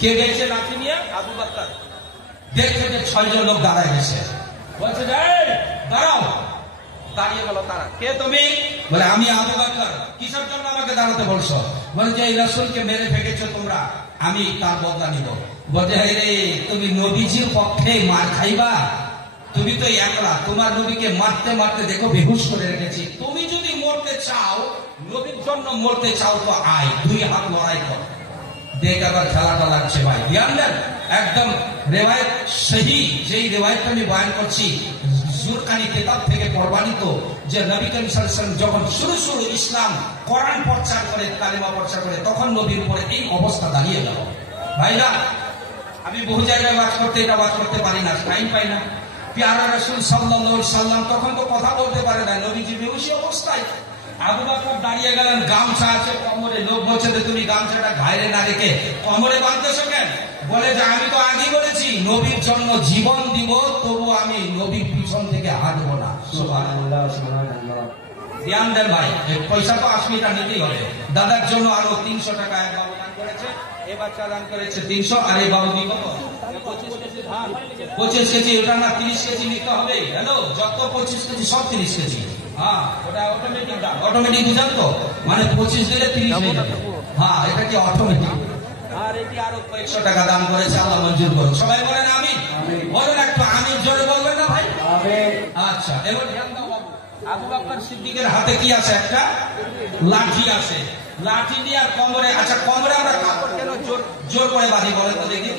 কে গেছে লাঠি নিয়ে? আবু বকর। দেখছে যে 6 জন লোক দাঁড়ায় গেছে, বলছে দাঁড়াও। দাঁড়িয়ে গেল তারা। কে তুমি? বলে আমি আবু বকর। কিসের জন্য আমাকে দাঁড়াতে বলছো? বলে যে এই রাসূলকে মেরে ফেলেছো তোমরা, আমি তার বদলা নিব। বলে রে তুমি নবীজির পক্ষে মার খাইবা? তুমি তো একলা, তোমার নবীকে মারতে মারতে দেখো বেহুশ করে রেখেছি। তুমি যদি মরতে চাও, নবীর জন্য মরতে চাও তো আয়, 2 হাত লড়াই কর। দেখ আবার খেলাটা লাগছে ভাই, জানলেন? একদম রেওয়ায়েত সহি, যেই রেওয়ায়েতটা আমি বয়ান করছি জুরকানি কিতাব থেকে প্রমাণিত, যে নবী করিম সাল্লাল্লাহু আলাইহি ওয়াসাল্লাম যখন শুরু ইসলাম কোরআন প্রচার করে, কালিমা প্রচার করে, তখন নবীর উপরে এই অবস্থা দাঁড়িয়ে গেল। ভাইরা, আমি বহু জায়গায় ওয়াজ করতে পারি না, টাইম পাই না। প্যারা রাসূল সাল্লাল্লাহু আলাইহি ওয়াসাল্লাম তখন তো কথা বলতে পারে না, নবীজি বেহুশী অবস্থায়। আবু বকর দাঁড়িয়ে গেলেন, গামছা আছে কোমরে। লোক বলছে যে তুমি গামছাটা ঘাড়ে না রেখে কোমরে বাঁধতেছো কেন? বলে যে আমি তো আগেই বলেছি নবীর জন্য জীবন দিব, তবু আমি নবীর পিছন থেকে হাঁটবো না। সুবহানাল্লাহ, সুবহানাল্লাহ। ধ্যান দেন ভাই, পয়সা তো 80 টাকা নিতেই হবে। দাদার জন্য আরো 300 টাকা এক বাবু দান করেছে, এবার চালান করেছে 300, আর এই বাবু দিব 25 কেজি ধান। 25 কেজি, ওটা না 30 কেজি নিতে হবে। হ্যালো, যত 25 কেজি সব 30 কেজি। হ্যাঁ, ওটা অটোমেটিক দাম, অটোমেটিক বুঝান তো, মানে 25 দিলে 30 হয়ে যাবে। হ্যাঁ, এটা কি অটোমেটিক? আর এটি আরো 100 টাকা দাম করেছে, আল্লাহ মঞ্জুর করুন। সবাই বলেন আমিন। বলেন একটু আমিন জোরে বলবেন না ভাই? আচ্ছা, এবার ধ্যান দাও বাবু। আবু বকর সিদ্দিকের হাতে কি আছে? একটা লাঠি আছে। লাঠি দিয়ে আর কোমরে, আচ্ছা কোমরে আমরা কাপড় কেন জোর করে বাঁধি বলেন তো দেখি?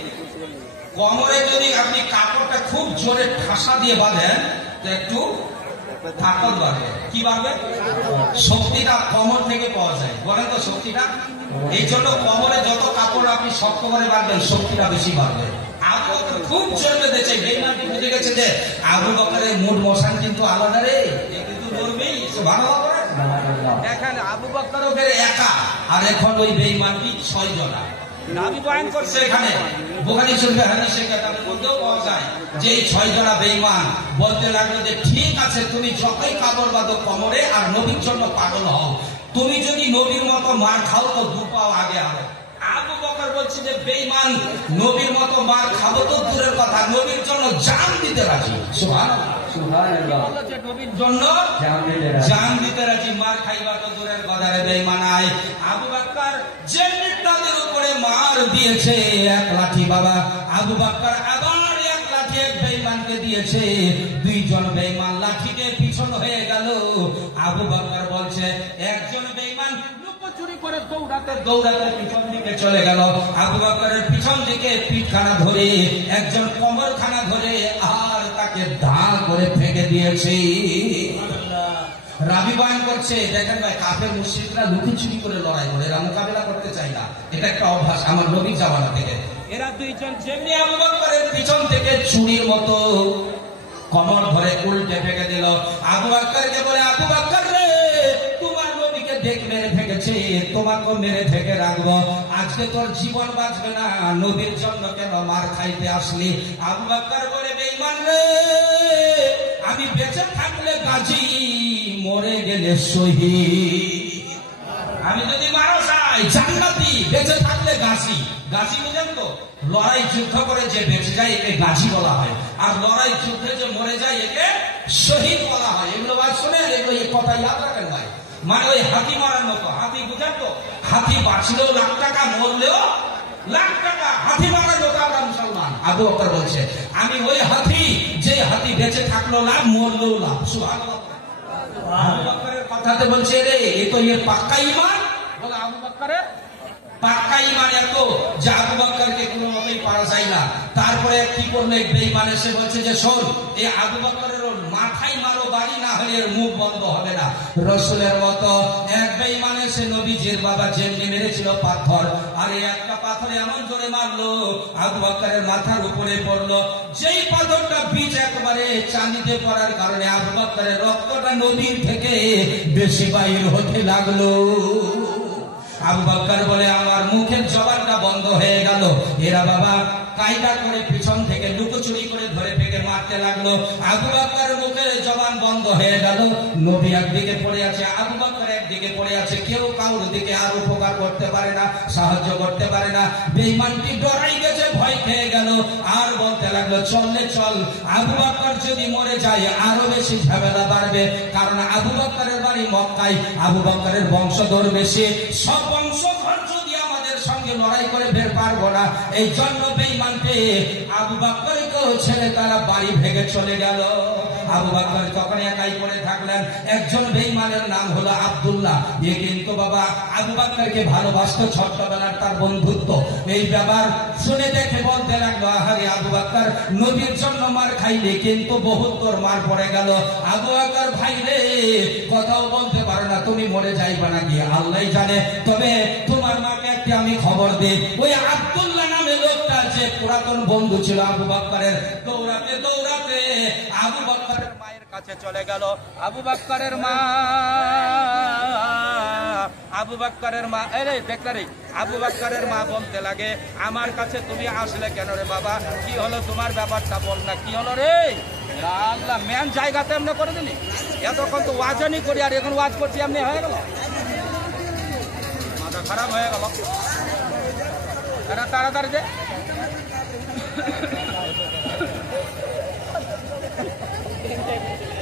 কোমরে যদি আপনি কাপড়টা খুব জোরে ঠাসা দিয়ে বাঁধেন তো একটু তাকত বাড়বে। কি বাড়বে? শক্তিটা কোমর থেকে পাওয়া যায়, বলেন তো শক্তিটা। এই জন্য কোমরে যত কাপড় আপনি শক্ত করে বাঁধবেন, শক্তিটা বেশি বাড়বে। আবু বকর খুব জোর বেঁধেছে, বেঈমানটি বুঝে গেছে যে আবু বকরের মুড মশান কিন্তু আলাদা রে, কিন্তু ধরবেই। সুবহানাল্লাহ। দেখেন আবু বকর ওদের একা, আর এখন ওই বেঈমানটি 6 জনা। নবী বয়ান করছে এখানে, বুখারী শরীফে হাদিসে কিতাবের মধ্যেও পাওয়া যায় যে এই 6 জনা বেঈমান বলতে লাগলো যে ঠিক আছে, তুমি যতই কাপড় বাঁধো কোমরে, আর নবীর জন্য পাগল হও, তুমি যদি নবীর মতো মার খাও তো 2 পাও আগে হবে। আবু বকর বলছে যে বেঈমান, নবীর মতো মার খাবো তো দূরের কথা, নবীর জন্য জান দিতে রাজি। সুবহানাল্লাহ, সুবহানাল্লাহ। বলল যে নবীর জন্য জান দিতে রাজি, মার খাইবা তো দূরের কথা রে বেঈমানাই। আবু বকর যে তাদের উপরে মার দিয়েছে 1 লাঠি, বাবা আবু বকর আবার 1 লাঠি এক বেঈমানকে দিয়েছে। 2 জন বেঈমান লাঠিতে পিছন হয়ে গেল। আবু বকর বলছে একজন বেঈমান চুরি করে দৌড়াতে পিছন দিকে চলে গেল। আবু বকরের পিছন দিকে পিঠখানা ধরে, একজন কোমরখানা ধরে, আর তাকে ধার করে ফেঁকে দিয়েছে। রাবি বয়ান করছে, দেখেন ভাই, কাফের মুশরিকরা লুকি চুরি করে লড়াই করে, এরা মোকাবিলা করতে চায় না, এটা একটা অভ্যাস আমার নবীর জামানা থেকে। এরা 2 জন যেমনি আবু বকরের পিছন থেকে চুরির মতো কোমর ধরে উল্টে ফেঁকে দিল। আবু বকরকে বলে, আবু বকর রে, তোমার নবীকে দেখ মেরে ফেঁকেছে, তোমাকেও মেরে ফেঁকে রাখবো, আজকে তোর জীবন বাঁচবে না, নবীর জন্য কেন মার খাইতে আসলি? আবু বকর বলে, বেঈমান রে, আমি বেঁচে থাকলে গাজী, মরে গেলে শহীদ। আমি যদি মারা যাই জান্নাতি, বেঁচে থাকলে গাজী। গাজী বুঝেন তো? লড়াই যুদ্ধ করে যে বেঁচে যায় একে গাজী বলা হয়, আর লড়াই যুদ্ধে যে মরে যায় একে শহীদ বলা হয়। এগুলো ভাই শুনেন, এগুলো এই কথা ইয়াদ রাখেন ভাই। মানে ওই হাতি মারার মতো, হাতি বুঝেন তো? হাতি বাঁচলেও লাখ টাকা, মরলেও লাখ টাকা, হাতি মারার মতো আমরা মুসলমান। আবু বকর বলছে আমি ওই হাতি, যে হাতি বেঁচে থাকলো লাভ, মরলেও লাভ। সুবহানাল্লাহ। আবু বকরের কথাতে বলছে রে, এ তো এর পাক্কা ঈমান। বলে আবু বকরের পাক্কা ঈমান এত যে আবু বকরকে কোনো মতেই পারা যায় না। তারপরে কি করলো এক বেঈমান এসে বলছে যে শোন, এই আবু বকরের মাথায় মারো বাড়ি, না হলে এর মুখ বন্ধ হবে না। রাসূলের মতো এক বেঈমান এসে নবীজির বাবা যেমনি মেরেছিল পাথর, আর এই একটা পাথর এমন জোরে মারলো আবু বকরের মাথার উপরে পড়লো। যেই পাথরটা বীজ একেবারে চাঁদিতে পড়ার কারণে আবু বকরের রক্তটা নবীর থেকে বেশি বাইর হতে লাগলো। আবু বকর বলে আমার মুখের জবানটা বন্ধ হয়ে গেল। এরা বাবা কায়দা করে পিছন থেকে লুকোচুরি করে ধরে ফেকে মারতে লাগলো। আবু বকরের মুখে জবান বন্ধ হয়ে গেল। নবী একদিকে পড়ে আছে, আবু বকর একদিকে পড়ে আছে, কেউ কারোর দিকে আর উপকার করতে পারে না, সাহায্য করতে পারে না। বেঈমানটি ডরাই গেছে, ভয় খেয়ে গেল, আর বলতে লাগলো চললে চল, আবু বকর যদি মরে যায় আরো বেশি ঝামেলা বাড়বে, কারণ আবু বকরের বাড়ি মক্কায়, আবু বকরের বংশধর বেশি, সব বংশধর যদি আমাদের সঙ্গে লড়াই করে বের পারবো না। এই জন্য বেঈমানটি আবু বকরকেও ছেড়ে তারা বাড়ি ভেঙে চলে গেল। আবু বকর তখন একাই পড়ে থাকলেন। একজন বেঈমানের নাম হলো আব্দুল্লাহ। এ কিন্তু বাবা আবু বকরকে ভালোবাসতো, ছোটবেলার তার বন্ধুত্ব। এই ব্যাপার শুনে দেখে বলতে লাগলো, আহারে আবু বকর, নবীর জন্য মার খাইলে কিন্তু বহুত তোর মার পড়ে গেল। আবু বকর ভাই রে, কথাও বলতে পারো না, তুমি মরে যাইবা নাকি আল্লাহ জানে। তবে তোমার মাকে একটি আমি খবর দিই, ওই আব্দুল্লাহ নামে লোকটা যে পুরাতন বন্ধু ছিল আবু বকরের, দৌড়াতে দৌড়াতে আবু বকরের মায়ের কাছে চলে গেল। আবু বকরের মা, আবু বকরের মা, আরে দেখলে আবু বকরের মা বলতে লাগে, আমার কাছে তুমি আসলে কেন রে বাবা? কি হলো তোমার ব্যাপারটা বল না, কি হলো রে? আল্লাহ, মেন জায়গাতে এমনি করে দিলি। এতক্ষণ তো ওয়াজনি করি, আর এখন ওয়াজ করছি এমনি হয়ে গেল, মাথা খারাপ হয়ে গেল। এটা তাড়াতাড়ি যে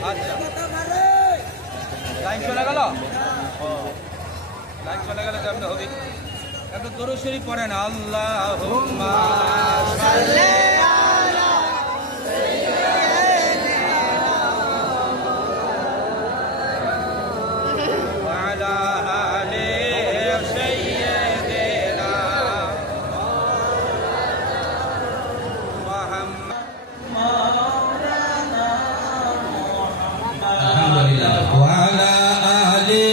আচ্ছা, লাইন চলে গেল, লাইন চলে গেলে কেমন হবে? এত দরুদ শরীফ পড়েন, আল্লাহুম্মা সাল্লি আলা ওয়া আলা আলি সাইয়্যিদিনা মুহাম্মদ। আলহামদুলিল্লাহ, ওয়া আলা আলি।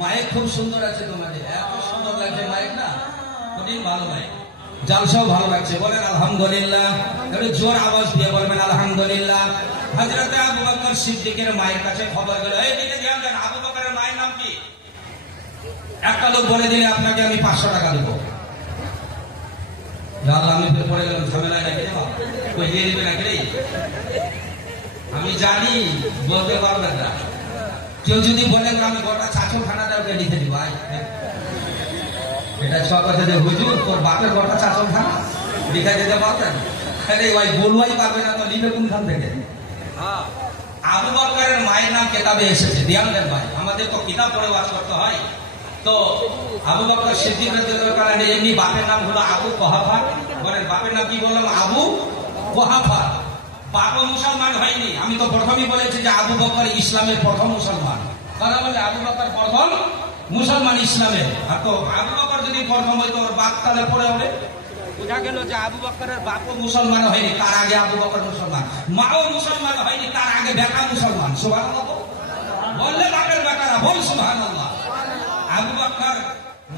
মাইক খুব সুন্দর আছে তোমাদের, এত সুন্দর লাগছে মাইক না, খুবই ভালো মাইক, জালসাও ভালো লাগছে, বলেন আলহামদুলিল্লাহ। একটু জোর আওয়াজ দিয়ে বলবেন আলহামদুলিল্লাহ। হযরত আবু বকর সিদ্দিকের মায়ের কাছে খবর গেল, এই দিকে ধ্যান দেন, আবু বকরের মায়ের নাম কি? একটা লোক বলে দিলে আপনাকে আমি 500 টাকা দেবো। আল্লাহ, আমি পড়ে গেলাম ঝামেলায় নাকি, কই দিয়ে দিবে নাকি? আমি জানি বলতে পারবেন না, কেউ যদি বলেন আমি গোটা চাচলখানাটা ওকে লিখে দিব, এটা সব কথা যে হুজুর তোর বাপের গোটা চাচলখানা লিখে দিতে পারবেন? আরে ওই বলুয়াই পারবে না তো লিখবে কোনখান থেকে? আবু বকরের মায়ের নাম কেতাবে এসেছে, ধ্যান দেন ভাই, আমাদের তো কিতাব পড়ে ওয়াজ করতে হয়। তো আবু বকর সিদ্দিক রাদিয়াল্লাহু আনহু এমনি বাপের নাম হলো আবু কুহাফা। বলেন বাপের নাম কি বললাম? আবু কুহাফা। বাবা মুসলমান হয়নি, আমি তো প্রথমেই বলেছি যে আবু বকর ইসলামের প্রথম মুসলমান। কথা বলে আবু বকর প্রথম মুসলমান ইসলামের। আর তো আবু বকর যদি প্রথম হইতো, ওর বাপ তাহলে পরে হবে, বোঝা গেল যে আবু বকরের বাপও মুসলমান হয়নি, তার আগে আবু বকর মুসলমান, মাও মুসলমান হয়নি, তার আগে বেটা মুসলমান। সুবহানাল্লাহ বললে বাপের বেটারা বল সুবহানাল্লাহ। আবু বকর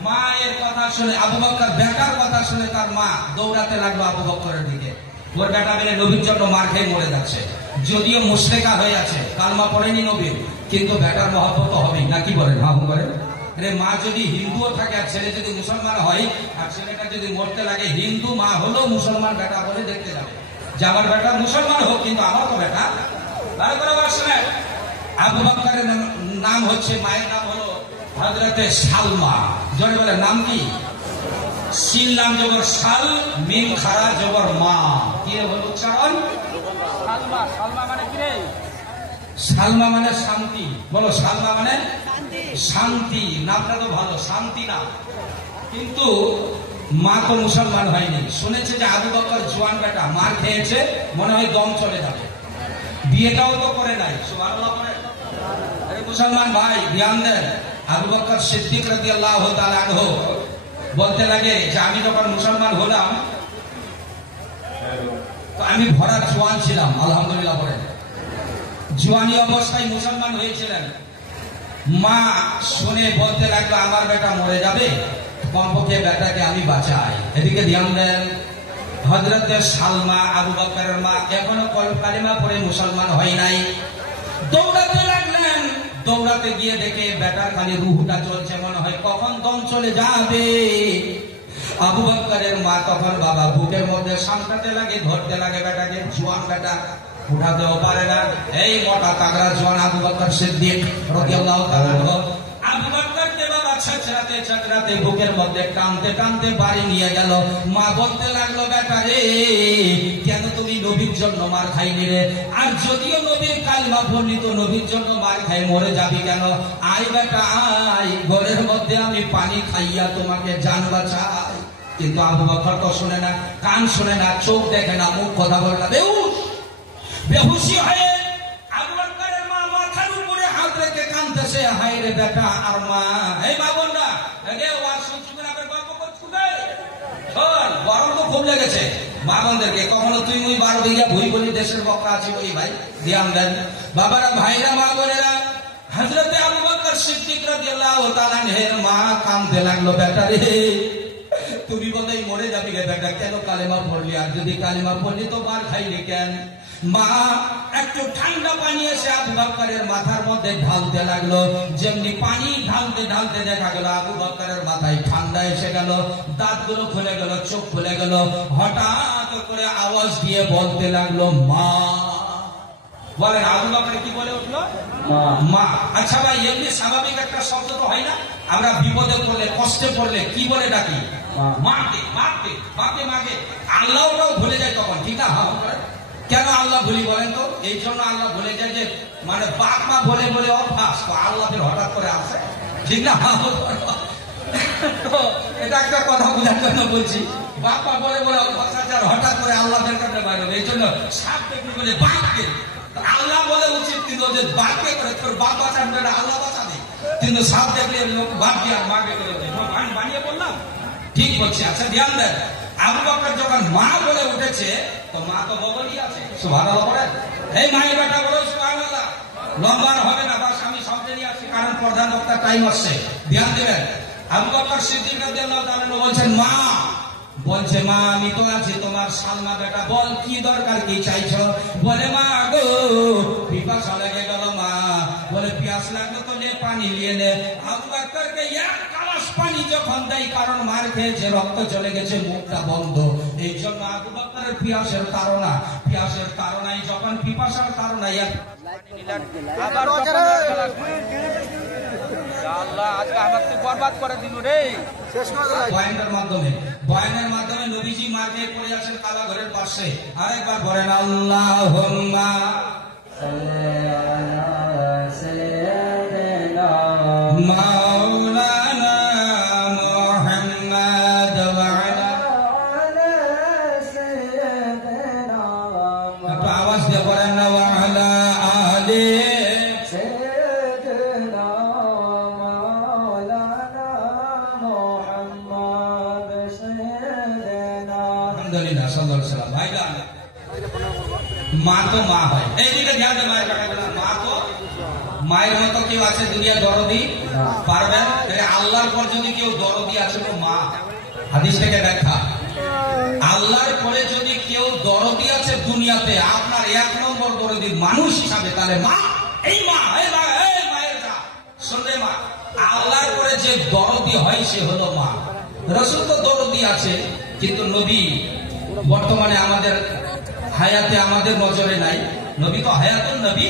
মায়ের কথা শুনে, আবু বকর বেটার কথা শুনে তার মা দৌড়াতে লাগলো আবু বকরের দিকে। ওর বেটা মেরে নবীর জন্য মার খেয়ে মরে যাচ্ছে, যদিও মুশরিকা হয়ে আছে, কালমা পড়েনি নবীর, কিন্তু বেটার মহব্বত হবেই নাকি বলেন? হ্যাঁ বলেন। আরে মা যদি হিন্দুও থাকে আর ছেলে যদি মুসলমান হয়, আর ছেলেটা যদি মরতে লাগে, হিন্দু মা হলো মুসলমান বেটা বলে দেখতে যাবে যে আমার বেটা মুসলমান হোক, কিন্তু আমার তো বেটা। ভালো করে বলছেন, আবু বকরের নাম হচ্ছে, মায়ের নাম হলো হযরতে সালমা। জোরে বলে নাম কি? সিন লাম জবর সাল, মিম খারা জবর মা। কি হলো উচ্চারণ? সালমা। সালমা মানে কি রে? সালমা মানে শান্তি। বলো সালমা মানে শান্তি। নামটা তো ভালো, শান্তি নাম। কিন্তু মা তো মুসলমান হয়নি, শুনেছে যে আবু বকর জোয়ান বেটা, মার খেয়েছে, মনে হয় দম চলে যাবে, বিয়েটাও তো করে নাই। সুবহানাল্লাহ বলেন। আরে মুসলমান ভাই ধ্যান দেন, আবু বকর সিদ্দিক রাদিয়াল্লাহু তাআলা আনহু বলতে লাগে যে আমি যখন মুসলমান হলাম তো আমি ভরা জোয়ান ছিলাম, আলহামদুলিল্লাহ বলেন, জোয়ানি অবস্থায় মুসলমান হয়েছিলেন। মা শুনে বলতে লাগলো আমার বেটা মরে যাবে, কমপক্ষে বেটাকে আমি বাঁচাই। এদিকে ধ্যান দেন, হযরত সালমা আবু বকরের মা এখনো কালিমা পড়ে মুসলমান হয় নাই। দৌড়াতে লাগলেন, দৌড়াতে গিয়ে দেখে বেটার খালি রুহটা চলছে, মনে হয় কখন দম চলে যাবে। আবু বকরের মা তখন বাবা বুকের মধ্যে সামটাতে লাগে, ধরতে লাগে বেটাকে, জোয়ান বেটা উঠাতেও পারে না। এই মোটা তাগড়া জোয়ান আবু বকর সিদ্দিক রাদিয়াল্লাহু তাআলা আবু বকরকে বাবা ছাছরাতে ছাছরাতে বুকের মধ্যে টানতে টানতে বাড়ি নিয়ে গেল। মা বলতে লাগলো, বেটা রে কেন তুমি নবীর জন্য মার খাইনি রে? আর যদিও নবীর কালিমা পড়লি তো নবীর জন্য মার খাই মরে যাবি কেন? আয় বেটা আয়, ঘরের মধ্যে আমি পানি খাইয়া তোমাকে জান বাঁচাই। কিন্তু আবু বকর তো শুনে না, কান শুনে না, চোখ দেখে না, মুখ কথা বলে না, বেহুশি হয়ে আবু বকরের মা মাথার উপরে হাত রেখে কাঁদতেছে, হায় রে বেটা আর মা। এই মা বোনরা আগে ওয়াজ শুনছি না, আবার গল্প করছি না, শোন গরম তো খুব লেগেছে মা বোনদেরকে। কখনো তুই মুই 12 বিঘা ভুই বলি দেশের বকরা আছে বলি ভাই ধ্যান দেন বাবারা, ভাইরা, মা বোনেরা। হযরতে আবু বকর সিদ্দিক রাদিয়াল্লাহু তাআলা এর মা কাঁদতে লাগলো, বেটা রে তুমি বোধহয় মরে যাবি রে বেটা, কেন কালেমা পড়লি? আর যদি কালেমা পড়লি তো মার খাইলি কেন? মা একটু ঠান্ডা পানি এসে আবু বকরের মাথার মধ্যে ঢালতে লাগলো। যেমনি পানি ঢালতে ঢালতে দেখা গেল আবু বকরের মাথায় ঠান্ডা এসে গেল, দাঁতগুলো খুলে গেল, চোখ খুলে গেল। হঠাৎ করে আওয়াজ দিয়ে বলতে লাগলো, মা। বলেন আবু বকর কি বলে উঠলো? মা। আচ্ছা ভাই, এমনি স্বাভাবিক একটা শব্দ তো হয় না? আমরা বিপদে পড়লে, কষ্টে পড়লে কি বলে ডাকি? মাকে, মাকে, মাকে, মাকে। আল্লাহটাও ভুলে যায় তখন, ঠিক না? কেন আল্লাহ ভুলি বলেন তো? এই জন্য আল্লাহ ভুলে যায় যে মানে বাপ মা বলে বলে অভ্যাস, তো আল্লাহ হঠাৎ করে আসে, ঠিক না? এটা একটা কথা বোঝার জন্য বলছি, বাপ মা বলে বলে অভ্যাস আছে, আর হঠাৎ করে আল্লাহের কাছে বাইরে। এই জন্য সাপ দেখি বলে বাপকে, আল্লাহ বলে উচিত কিন্তু যে বাপকে করে তোর বাপ বাঁচাবে না, আল্লাহ বাঁচাবে। কিন্তু সাপ দেখলে লোক বাপ দিয়ে আর মাকে করে বানিয়ে বললাম, ঠিক বলছি। আচ্ছা ধ্যান দেন, আবু বকর যখন মা বলে উঠেছে তো মা তো বগলই আছে, সুবহানাল্লাহ বলেন। এই মায়ের বেটা বলো সুবহানাল্লাহ। লম্বা হবে না, বাস আমি শব্দে নিয়ে আসছি, কারণ প্রধান বক্তা টাইম আসছে, ধ্যান দেবেন। আবু বকর সিদ্দিক রাদিয়াল্লাহু তাআলা বলছেন, মা। বলছে, মা আমি তো আছি তোমার সালমা বেটা, বল কি দরকার, কি চাইছো? বলে, মা গো পিপাসা লেগে গেল মা। বলে, পিয়াস লাগলো তো নে পানি নিয়ে নে। আবু বকরকে এক গ্লাস পানি যখন দেয়, কারণ মার খেয়েছে, রক্ত চলে গেছে, মুখটা বন্ধ, এই জন্য আবু বকরের পিয়াসের তাড়না, পিয়াসের তাড়নায় যখন পিপাসার তাড়নায় আল্লাহ আজকে আমাকে বরবাদ করে দিল রে। বয়ানের মাধ্যমে নবীজি মার খেয়ে পড়ে আছেন কাবা ঘরের পাশে। আরেকবার বলেন, আল্লাহুম্মা মাওলানা মুহাম্মদ ওয়া আলা সাইয়্যিদিনা, একটু আওয়াজ দিয়ে বলেন না, ওয়া আলা আলি সাইয়্যিদিনা মাওলানা মুহাম্মদ সাইয়্যিদিনা। আলহামদুলিল্লাহ, সাল্লাল্লাহু আলাইহি ওয়াসাল্লাম। ভাইরা মা তো মা হয়, এইদিকে ধ্যান দেন, মায়ের কথা বলেন। মা তো মায়ের মতো কেউ আছে দুনিয়া দরদি পারবেন? আল্লাহর পর যদি কেউ দরদি আছে তো মা। হাদিস থেকে ব্যাখ্যা, আল্লাহর পরে যদি কেউ দরদি আছে দুনিয়াতে, আপনার 1 নম্বর দরদি মানুষ হিসাবে, তাহলে মা। এই মা, এই মা, এই মায়ের যা শুনবে মা। আল্লাহর পরে যে দরদি হয় সে হলো মা। রাসূল তো দরদি আছে, কিন্তু নবী বর্তমানে আমাদের হায়াতে আমাদের নজরে নাই। নবী তো হায়াতুন নবী,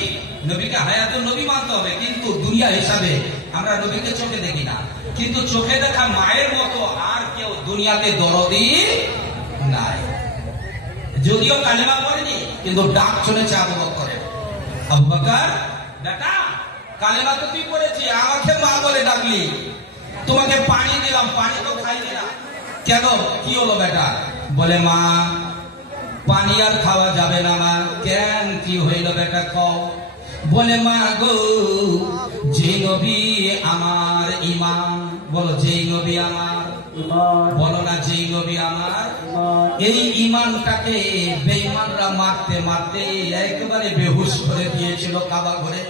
নবীকে হায়াতুন নবী মানতে হবে, কিন্তু দুনিয়া হিসাবে আমরা নবীকে চোখে দেখি না। কিন্তু চোখে দেখা মায়ের মতো আর কেউ দুনিয়াতে দরদি নাই। যদিও কালেমা পড়েনি, কিন্তু ডাক শুনেছে আবু বকরের। আবু বকর বেটা, কালেমা তো তুই পড়েছি, আমাকে মা বলে ডাকলি, তোমাকে পানি দিলাম, পানি তো খাইলি না কেন? কি হলো বেটা? বলে, মা পানি আর খাওয়া যাবে না মা। কেন, কি হইল বেটা কও? বলে, মা গো যে নবী আমার ইমান, বলো যেই নবী আমার ইমান, বলো না যেই নবী আমার ইমান, এই ইমানটাকে বেঈমানরা মারতে মারতে একেবারে বেহুশ করে দিয়েছিল কাবা ঘরে।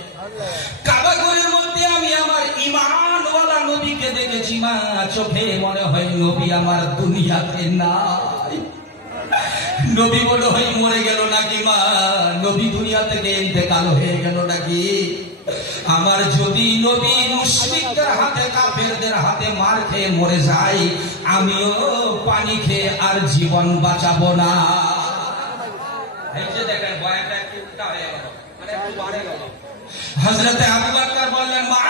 কাবা ঘরের মধ্যে আমি আমার ইমানওয়ালা নবীকে দেখেছি মা, চোখে মনে হয় নবী আমার দুনিয়াতে নাই। নবী মনে হয় মরে গেল নাকি মা, নবী দুনিয়া থেকে ইন্তেকাল হয়ে গেল নাকি। আমার যদি নবী মুশরিকদের হাতে কাফেরদের হাতে মার খেয়ে মরে যায়, আমিও পানি খেয়ে আর জীবন বাঁচাবো না। এই যে দেখেন বয়ানটা একটু উল্টা হয়ে গেল, মানে একটু বাড়ে গেল। হযরতে আবু বকর বললেন, মা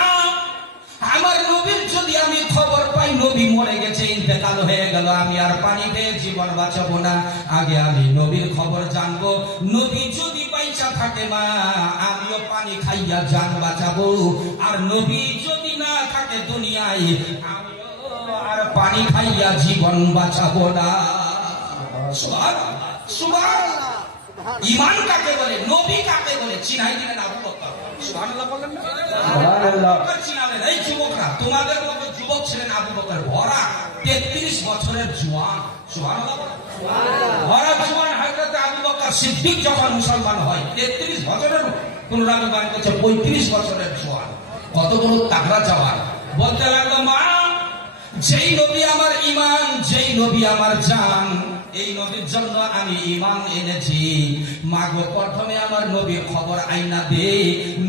আমার নবীর যদি আমি খবর পাই নবী মরে গেছে, ইন্তেকাল হয়ে গেল, আমি আর পানি খেয়ে জীবন বাঁচাবো না। আগে আমি নবীর খবর জানবো। নবী যদি বাইচা থাকে মা, আমিও পানি খাইয়া জান বাঁচাবো। আর নবী যদি না থাকে দুনিয়ায়, আমিও আর পানি খাইয়া জীবন বাঁচাবো না। সুবহানাল্লাহ, সুবহানাল্লাহ। ঈমান কাকে বলে, নবী কাকে বলে চিনাই দিলেন আবু বকর। সুবহানাল্লাহ বলেন না? সুবহানাল্লাহ। চিনালেন। এই যুবকরা, তোমাদের মতো যুবক ছিলেন আবু বকর, ভরা 33 বছরের জওয়ান। সুবহানাল্লাহ বলেন। সুবহানাল্লাহ। ভরা জওয়ান হযরত আবু বকর সিদ্দিক যখন মুসলমান হয়, 33 বছরের, কোন রাবি বার করছে 35 বছরের জওয়ান। কত বড় তাগড়া জওয়ান। বলতে লাগলো, মা যেই নবী আমার ঈমান, যেই নবী আমার জান, এই নবীর জন্য আমি ঈমান এনেছি। মাগো প্রথমে আমার নবীর খবর আইনা দে।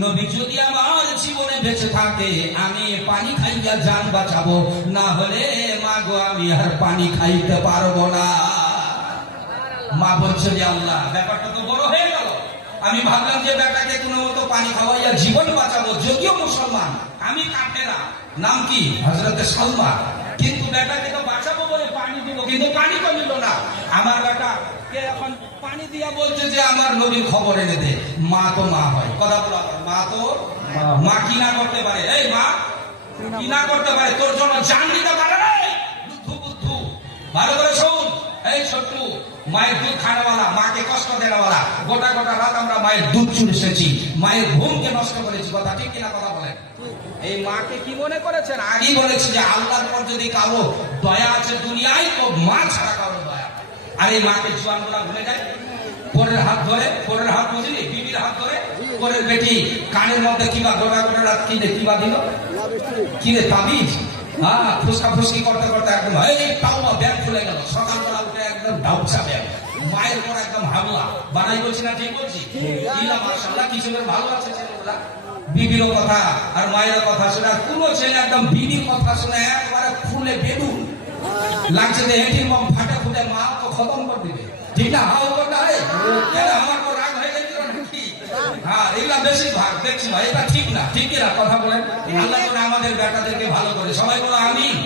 নবী যদি আমার জীবনে বেঁচে থাকে, আমি পানি খাইয়া জান বাঁচাবো, না হলে মাগো আমি আর পানি খাইতে পারবো না। মা বলছে যে আল্লাহ, ব্যাপারটা তো বড় হয়ে গেল। আমি ভাবলাম যে বেটাকে কোনো মতো পানি খাওয়াইয়া জীবন বাঁচাবো, যদিও মুসলমান, আমি কাফেরা। নাম কি? হযরতে সালমা। কিন্তু বেটাকে তো বাঁচাবো বলে পানি দিব, কিন্তু পানি তো নিল না। আমার বেটা কে এখন পানি দিয়া বলছে যে আমার নবীর খবর এনে দে। মা তো মা হয়, কথা বলা, মা তো মা কি না করতে পারে? এই মা কি না করতে পারে? তোর জন্য জান দিতে পারে না। বুদ্ধু বুদ্ধু, ভালো করে শোন। এই ছোট্টু, মায়ের দুধ খাওয়াওয়ালা, মাকে কষ্ট দেওয়ালা, গোটা গোটা রাত আমরা মায়ের দুধ চুষেছি, মায়ের ঘুমকে নষ্ট করেছি। কথা ঠিক কিনা? কথা বলেন। এই মাকে কি মনে করেছেন? আগেই বলেছি যে আল্লাহর পর যদি কারো দয়া আছে দুনিয়ায়, তো মা ছাড়া কারো দয়া। আর এই মাকে জোয়ানগুলা ভুলে যায়। পরের হাত ধরে, পরের হাত বুঝলি, বিবির হাত ধরে, পরের বেটি কানের মধ্যে কিবা গোটা গোটা রাত কিনে কিবা দিল, কিনে তাবিজ, হ্যাঁ, ফুসকা ফুসকি করতে করতে একদম এই টাউবা ব্যাগ খুলে গেল। সকালবেলা উঠে একদম ডাউচা ব্যাগ, মায়ের পর একদম হামলা বানাই। বলছি না ঠিক বলছি? মাশাআল্লাহ, কিছু ভালো আছে ছেলেগুলা। বিবির কথা আর মায়ের কথা শুনে, আর কোন ছেলে একদম বিবির কথা শুনে একবারে ফুলে বেদুন লাগছে যে এটির মম ফাটে ফুটে মা তো খতম করে দিবে। ঠিক না? হাও কথা হয় কেন? আমার তো রাগ হয়ে গেছিল নাকি? হ্যাঁ, এগুলা বেশিরভাগ দেখছি না। এটা ঠিক না, ঠিক না? কথা বলেন। আল্লাহ যেন আমাদের বেটাদেরকে ভালো করে, সবাই বলো আমিন।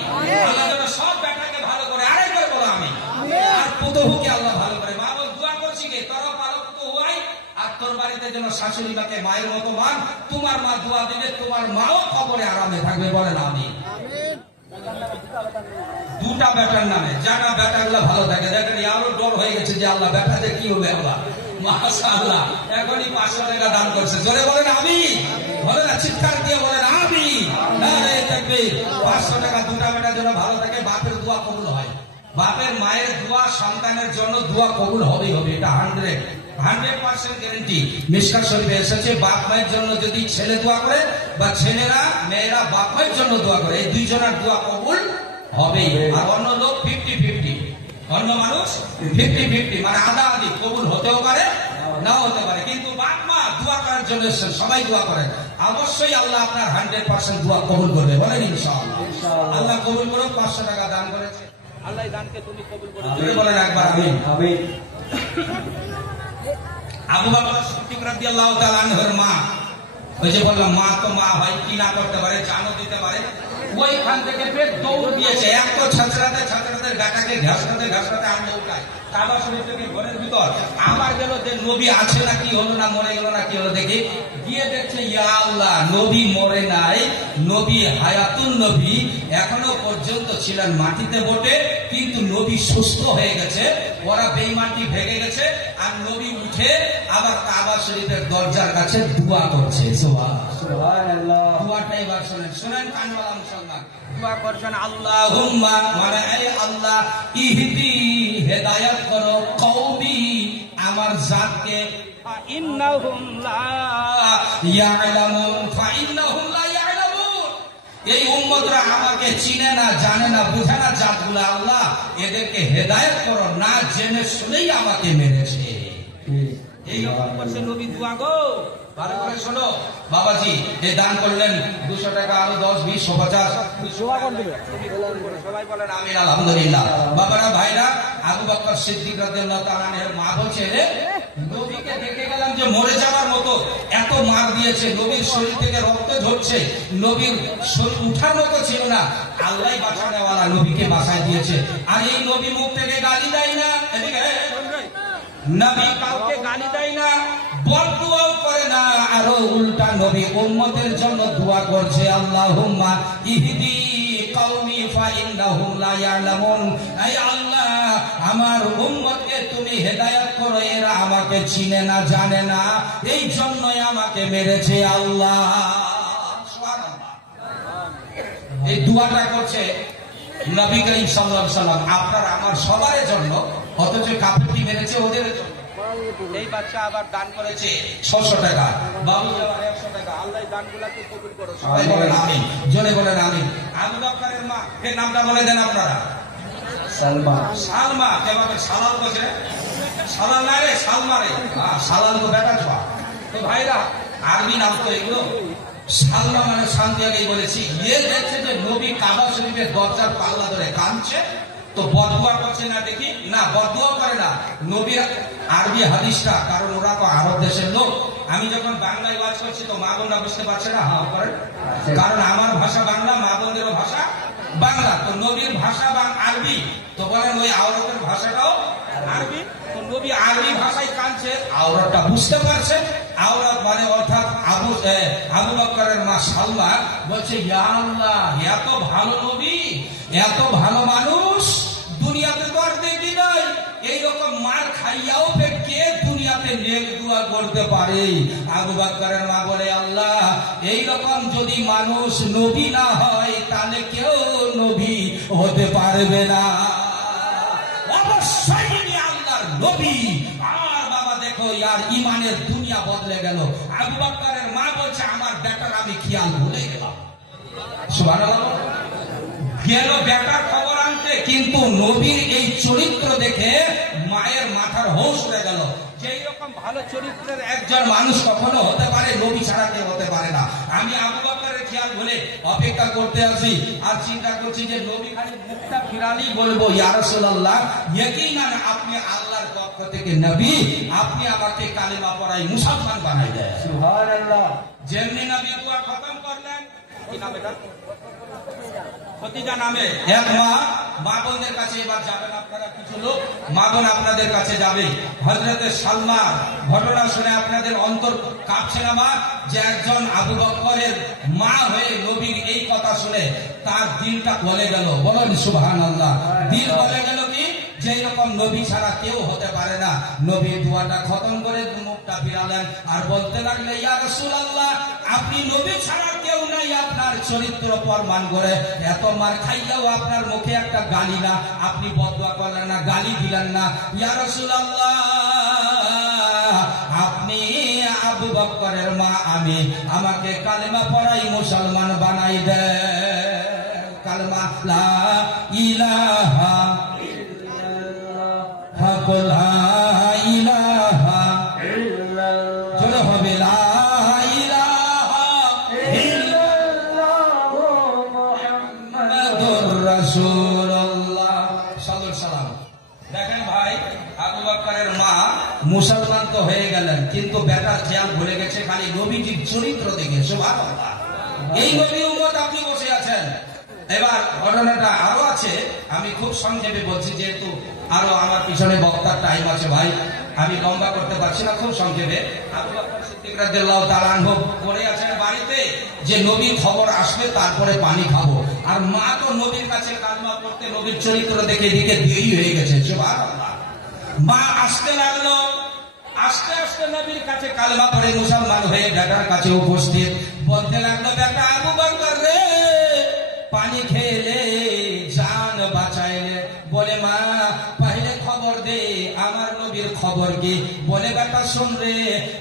আল্লাহ যেন সব বেটাকে ভালো করে, আরেকবার বলো আমিন। আর পুতহুকে আল্লাহ ভালো করে। মা বল দোয়া করছি গে, তোরা ভালো পুতহু হয়, আর তোর বাড়িতে যেন শাশুড়ি মাকে মায়ের মতো মান। তোমার মা দোয়া দিলে তোমার মাও খবরে আরামে থাকবে। বলেন আমিন। দুটা বেটার নামে, যারা বেটাগুলো ভালো থাকে, দেখেন আরো ডর হয়ে গেছে যে আল্লাহ বেটাদের কি হবে। আল্লাহ মাশাআল্লাহ, এখনই 500 টাকা দান করছে। জোরে বলেন আমিন। বলেন না, চিৎকার দিয়ে বলেন আমিন। 500 টাকা। দুটা বেটার জন্য ভালো থাকে, বাপের দোয়া কবুল হয়। বাপের মায়ের দোয়া সন্তানের জন্য দোয়া কবুল হবেই হবে, এটা 100% গ্যারান্টি। মিশকাত শরীফে এসেছে, বাপ মায়ের জন্য যদি ছেলে দোয়া করে, বা ছেলেরা মেয়েরা বাপ মায়ের জন্য দোয়া করে, এই দুইজনের দোয়া কবুল হবেই। আর অন্য লোক 50-50, অন্য মানুষ 50-50, মানে আধা আধি, কবুল হতেও পারে নাও হতে পারে। কিন্তু বাপ মা দোয়া করার জন্য সবাই দোয়া করেন, অবশ্যই আল্লাহ আপনার 100% দোয়া কবুল করবে। বলেন ইনশাআল্লাহ। আল্লাহ কবুল করুন। 500 টাকা দান করেছে, আল্লাহ দানকে তুমি কবুল করো। বলেন একবার আমিন। আমিন। আবু বকর সিদ্দিক রাদিয়াল্লাহু তাআলা আনহুর মা, ওই যে বললাম মা তো মা হয়, কি না করতে পারে, জানও দিতে পারে। ওইখান থেকে ফের দৌড় দিয়েছে। এক তো ছাত্রাতে বেটাকে ঘাসটাতে আনলো উঠায় কাবা শরীফ থেকে ঘরের ভিতর। আমার গেল যে নবী আছে না কি হলো, না মরে গেল না কি হলো, দেখি গিয়ে দেখছে ইয়া আল্লাহ, নবী মরে নাই, নবী হায়াতুন নবী এখনো পর্যন্ত ছিলেন মাটিতে বটে, কিন্তু নবী সুস্থ হয়ে গেছে। ওরা বেঈমানটি ভেঙে গেছে, আর নবী উঠে আবার কাবা শরীফের দরজার কাছে দোয়া করছে। সুবহানাল্লাহ। দোয়াটা এবার শুনেন, শুনেন কানওয়ালা মুসলমান। দোয়া করছেন আল্লাহুম্মা, মানে এই আল্লাহ, ইহদি, হেদায়েত করো, কওমি, আমার জাতকে, ইন্নাহুম লা ইয়ালামুন ফাইন্নাহুম লা ইয়ালামুন, এই উম্মতরা আমাকে চিনে না, জানে না, বুঝে না জাতগুলো। আল্লাহ এদেরকে হেদায়েত করো, না জেনে শুনেই আমাকে মেরেছে। এই রকম করছে নবী দোয়া গো। ভালো করে শোনো বাবাজি, এই দান করলেন 200 টাকা, আরো 10, 20, 50 সবাই বলেন আমিন আলহামদুলিল্লাহ। বাবারা ভাইরা, আবু বকর সিদ্দিক রাদিয়াল্লাহু তাআলা আনহুর মা বলছে, নবীকে দেখে গেলাম যে মরে যাওয়ার মতো, এত মার দিয়েছে, নবীর শরীর থেকে রক্ত ঝরছে, নবীর শরীর উঠার মতো ছিল না, আল্লাহ বাঁচানেওয়ালা নবীকে বাঁচায় দিয়েছে। আর এই নবী মুখ থেকে গালি দেয় না, এদিকে নবী কাউকে গালি দেয় না, বদদুয়াও করে না, আরো উল্টা নবী উম্মতের জন্য দোয়া করছে, আল্লাহুম্মা ইহদি কওমি ফাইন্নাহুম লা ইয়ালামুন। আয় আল্লাহ, আমার উম্মতকে তুমি হেদায়েত করো, এরা আমাকে চিনে না, জানে না, এই জন্যই আমাকে মেরেছে আল্লাহ। সুবহানাল্লাহ। এই দোয়াটা করছে নবী করিম সাল্লাল্লাহু আলাইহি সাল্লাম আপনার আমার সবার জন্য, অথচ কাফেরটি মেরেছে ওদের জন্য। এই বাচ্চা আবার দান করেছে 600 টাকা, বাবু যাওয়ার 100 টাকা। আল্লাহ দানগুলোকে কবুল করো, সবাই বলেন আমিন, জোরে বলেন আমিন। আবু বকরের মা, এর নামটা বলে দেন আপনারা। সালমা। সালমা কেমন সালাল বসে, সালাল না রে, সালমা রে, সালাল তো বেটার পা। তো ভাইরা, আরবি নাম তো এগুলো। সালমা মানে শান্তি, আগেই বলেছি। ইয়ে দেখছে যে নবী কাবা শরীফের দরজার পাল্লা ধরে কাঁদছে, তো বদদুয়া করছে না, দেখি না, বদদুয়া করে না, নবীর আরবি হাদিসটা, কারণ ওরা তো আরব দেশের লোক। আমি যখন বাংলায় ওয়াজ করছি তো মা বোনরা বুঝতে পারছে না, হ্যাঁ করেন, কারণ আমার ভাষা বাংলা, মা বোনদেরও ভাষা বাংলা, তো নবীর ভাষা আরবি, তো বলেন ওই আওরতের ভাষাটাও আরবি, তো নবী আরবি ভাষায় কাঁদছে, আওরতটা বুঝতে পারছে। আওরত মানে অর্থাৎ আবু বকরের মা সালমা বলছে, ইয়া আল্লাহ, এত ভালো নবী, এত ভালো মানুষ দুনিয়াতে তো আর দেখি নাই, এইরকম মার খাইয়াও কে দুনিয়াতে নেক দোয়া করতে পারে। আবু বকরের মা বলে, আল্লাহ, এইরকম যদি মানুষ নবী না হয় তাহলে কেউ নবী হতে পারবে না, অবশ্যই আল্লাহর নবী। আর বাবা দেখো, ইয়ার ইমানের দুনিয়া বদলে গেল। আবু বকরের মা বলছে, আমার বেটার আমি খেয়াল ভুলে গেলাম। সুবহানাল্লাহ। গেল বেটার খবর আনতে, কিন্তু নবীর এই চরিত্র দেখে মায়ের মাথার হোশ উড়ে গেল। যেই রকম ভালো চরিত্রের একজন মানুষ কখনো হতে পারে, নবী ছাড়া কেউ হতে পারে না। আমি আবু বকরের খেয়াল ভুলে অপেক্ষা করতে আছি, আর চিন্তা করছি যে নবী খালি মুখটা ফিরালি বলবো, ইয়া রাসূলুল্লাহ, ইয়াকিনান আপনি আল্লাহর পক্ষ থেকে নবী, আপনি আমাকে কালিমা পড়াই মুসলমান বানাই দেয়। সুবহানাল্লাহ। যেমনি নবী দোয়া খতম করলেন, কি নাম এটা, খদিজা নামে এক মা বোনদের কাছে এবার যাবেন আপনারা, কিছু লোক মা বোন আপনাদের কাছে যাবে। হযরতে সালমা ঘটনা শুনে আপনাদের অন্তর কাঁপছে না মা, যে একজন আবু বকরের মা হয়ে নবীর এই কথা শুনে তার দিলটা গলে গেল। বলেন সুবহানাল্লাহ। দিল গলে গেল কি, যে রকম নবী ছাড়া কেউ হতে পারে না। নবী দোয়াটা খতম করে মুখটা ফিরালেন আর বলতে লাগলেন, ইয়া রাসূলুল্লাহ, আপনি নবী ছাড়া কেউ নাই, আপনার চরিত্র প্রমাণ করে, এত মার খাইয়াও আপনার মুখে একটা গালি না, আপনি বদদুয়া করলেন না, গালি দিলেন না। ইয়া রাসূলুল্লাহ, আপনি আবু বকরের মা, আমি, আমাকে কালেমা পড়াই মুসলমান বানাই দেন। কালেমা লা ইলাহা লা ইলাহা ইল্লাল্লাহ, জোরে হবে, লা ইলাহা ইল্লাল্লাহ মুহাম্মাদুর রাসূলুল্লাহ সাল্লাল্লাহু আলাইহি সাল্লাম। দেখেন ভাই, আবু বকরের মা মুসলমান তো হয়ে গেলেন, কিন্তু বেটার খেয়াল ভুলে গেছে খালি নবীজির চরিত্র দেখে। সুবহানাল্লাহ। এই নবী উম্মত আপনি বসে আছেন। এবার ঘটনাটা আরো আছে, আমি খুব সংক্ষেপে বলছি, যেহেতু আরো আমার পিছনে বক্তার টাইম আছে ভাই, আমি লম্বা করতে পারছি না, খুব সংক্ষেপে। আবু বকর সিদ্দিক রাদিয়াল্লাহু তাআলা আনহু পড়ে আছেন বাড়িতে যে নবীর খবর আসবে, তারপরে পানি খাবো। আর মা তো নবীর কাছে কালিমা পড়তে, নবীর চরিত্র দেখে দিকে দেরি হয়ে গেছে। সুবহানাল্লাহ। মা আসতে লাগলো, আস্তে আস্তে নবীর কাছে কালেমা পড়ে মুসলমান হয়ে বেটার কাছে উপস্থিত, বলতে লাগলো, বেটা আবু বকর রে, পানি খেলে জান বাঁচাইলে। বলে, মা পহলে খবর দে, আমার নবীর খবর কি? বলে, বেটা শোন রে,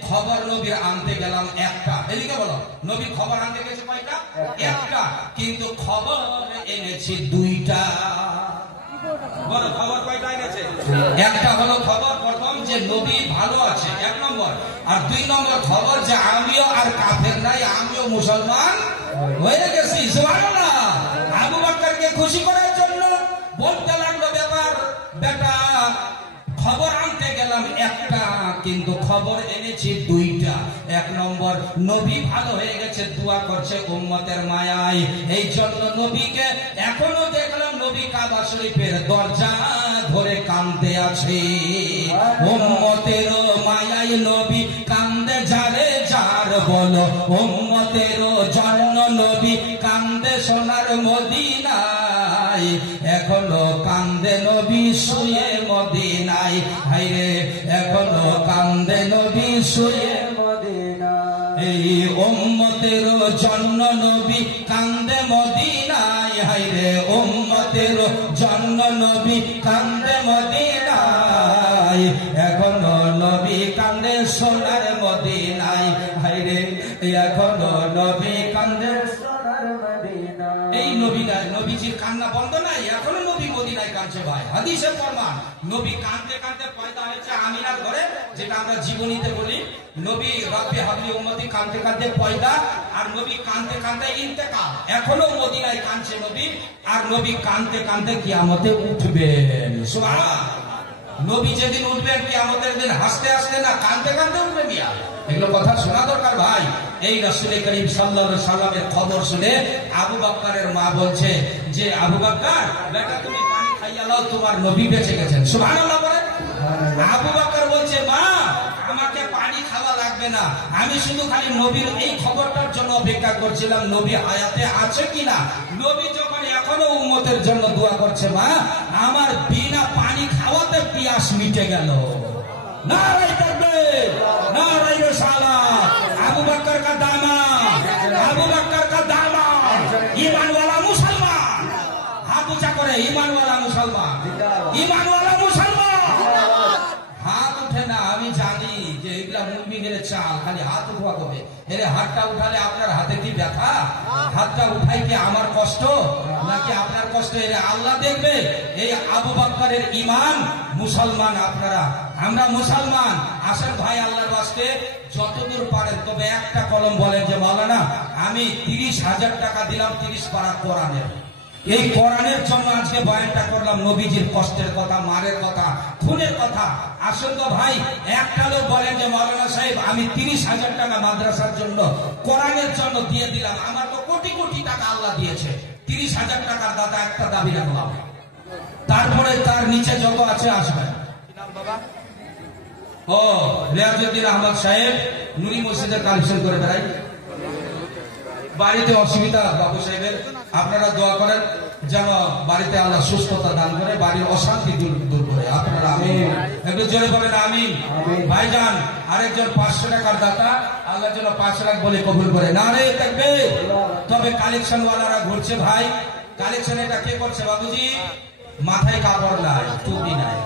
খবর নবীর আনতে গেলাম একটা। এদিকে বলো, নবী খবর আনতে গেছে কয়টা? একটা, কিন্তু খবর এনেছি দুইটা। বলো, খবর কয়টা এনেছে? একটা হলো খবর প্রথম যে নবী ভালো আছে, 1 নম্বর। আর 2 নম্বর খবর যে আমিও আর কাফের নাই, আমিও মুসলমান হয়ে গেছি। সুবহানাল্লাহ। আবু বকরকে খুশি করার জন্য বলতে লাগলো ব্যাপার, বেটা খবর আনতে গেলাম একটা, কিন্তু খবর এনেছি 2টা। 1 নম্বর নবী ভালো হয়ে গেছে, দোয়া করছে উম্মতের মায়ায়, এই জন্য নবীকে এখনো দেখলাম নবী কাবা শরীফের দরজা ধরে কাঁদতে আছে। উম্মতের মায়ায় নবী কান্দে যারে যার বলো, উম্মতের জন্য নবী কান্দে সোনার মদিনায়, এখনো কান্দে নবী শুয়ে মদিনায়। হায়রে এখনো কান্দে নবী শুয়ে মদিনায়, এই উম্মতের জন্য নবী কান্দে মদিনায়। হায়রে উম্মতের জন্য নবী কান্দে মদিনায়, এখনো নবী কান্দে সোনার মদিনায়। হায়রে এখনো নবী কান্দে সোনার মদিনায়। এই নবীজির কান্না বন্ধ নাই, এখনো নবী মদিনায় কাঁদছে ভাই। হাদিসে প্রমাণ, নবী কাঁদতে কাঁদতে পয়দা হয়েছে আমিনার ঘরে, যেটা আমরা জীবনীতে বলি। নবী রব্বি হাবলি উম্মতি কাঁদতে কাঁদতে পয়দা, আর নবী কাঁদতে কাঁদতে ইন্তেকাল। এখনো মদিনায় কাঁদছে নবী, আর নবী কাঁদতে কাঁদতে কিয়ামতে উঠবেন। সুবহানাল্লাহ। নবী যেদিন উঠবেন কিয়ামতের দিন হাসতে হাসতে না, কাঁদতে কাঁদতে উঠবে মিয়া। এগুলো কথা শোনা দরকার ভাই। এই রাসূল করিম সাল্লাল্লাহু আলাইহি সাল্লামের খবর শুনে আবু বকরের মা বলছে যে আবু বকর বেটা তুমি পানি খাইয়া নাও, তোমার নবী বেঁচে গেছেন। সুবহানাল্লাহ বলেন। আবু বকর বলছে মা আমাকে পানি খাওয়া লাগবে না, আমি শুধু খালি নবীর এই খবরটার জন্য অপেক্ষা করছিলাম, নবী হায়াতে আছে কিনা। নবী যখন এখনো উম্মতের জন্য দোয়া করছে, মা আমার বিনা পানি খাওয়াতে পিয়াস মিটে গেল। नारे तकबीर, नारे रिसालत। अबू बकर का दामाद, अबू बकर का दामाद, ईमान वाला मुसलमान। हाथ ऊंचा करे, ईमान वाला मुसलमान, ईमान वाला मुसलमान। हाथ उठे ना, আমি জানি যে এগুলা মুমিনের চাল, খালি হাত উঠা হবে। এর হাতটা উঠালে আপনার হাতে কি ব্যথা? হাতটা উঠাই কি আমার কষ্ট নাকি আপনার কষ্ট? এর আল্লাহ দেখবে। এই আবু বকরের ঈমান, মুসলমান আপনারা, আমরা মুসলমান। আসেন ভাই আল্লাহর ওয়াস্তে যতদূর পারেন, তবে একটা কলম বলেন যে মাওলানা আমি 30,000 টাকা দিলাম 30 পারা কোরআনের। এই কোরআনের জন্য আজকে বয়ানটা করলাম, নবীজির কষ্টের কথা, মারের কথা, খুনের কথা। আসুন তো ভাই একটা লোক বলেন যে মাওলানা সাহেব আমি 30,000 টাকা মাদ্রাসার জন্য, কোরআনের জন্য দিয়ে দিলাম। আমার তো কোটি কোটি টাকা আল্লাহ দিয়েছে, 30,000 টাকার দাদা একটা দাবি রাখলাম। তারপরে তার নিচে যত আছে আসবেন। বাবা ও রিয়াজউদ্দিন আহমদ সাহেব নুরি মসজিদের কালেকশন করে বেড়াই। বাড়িতে অসুবিধা বাবু সাহেবের, আপনারা দোয়া করেন যেন বাড়িতে আল্লাহ সুস্থতা দান করে, বাড়ির অশান্তি দূর করে। আপনারা আমিন, একটু জোরে বলেন আমিন। ভাইজান আরেকজন 500 টাকার দাতা, আল্লাহ যেন 5 লাখ বলে কবুল করে। নারে তাকবীর। তবে কালেকশন ওয়ালারা ঘুরছে ভাই, কালেকশন এটা কে করছে বাবুজি? মাথায় কাপড় নাই, টুপি নাই,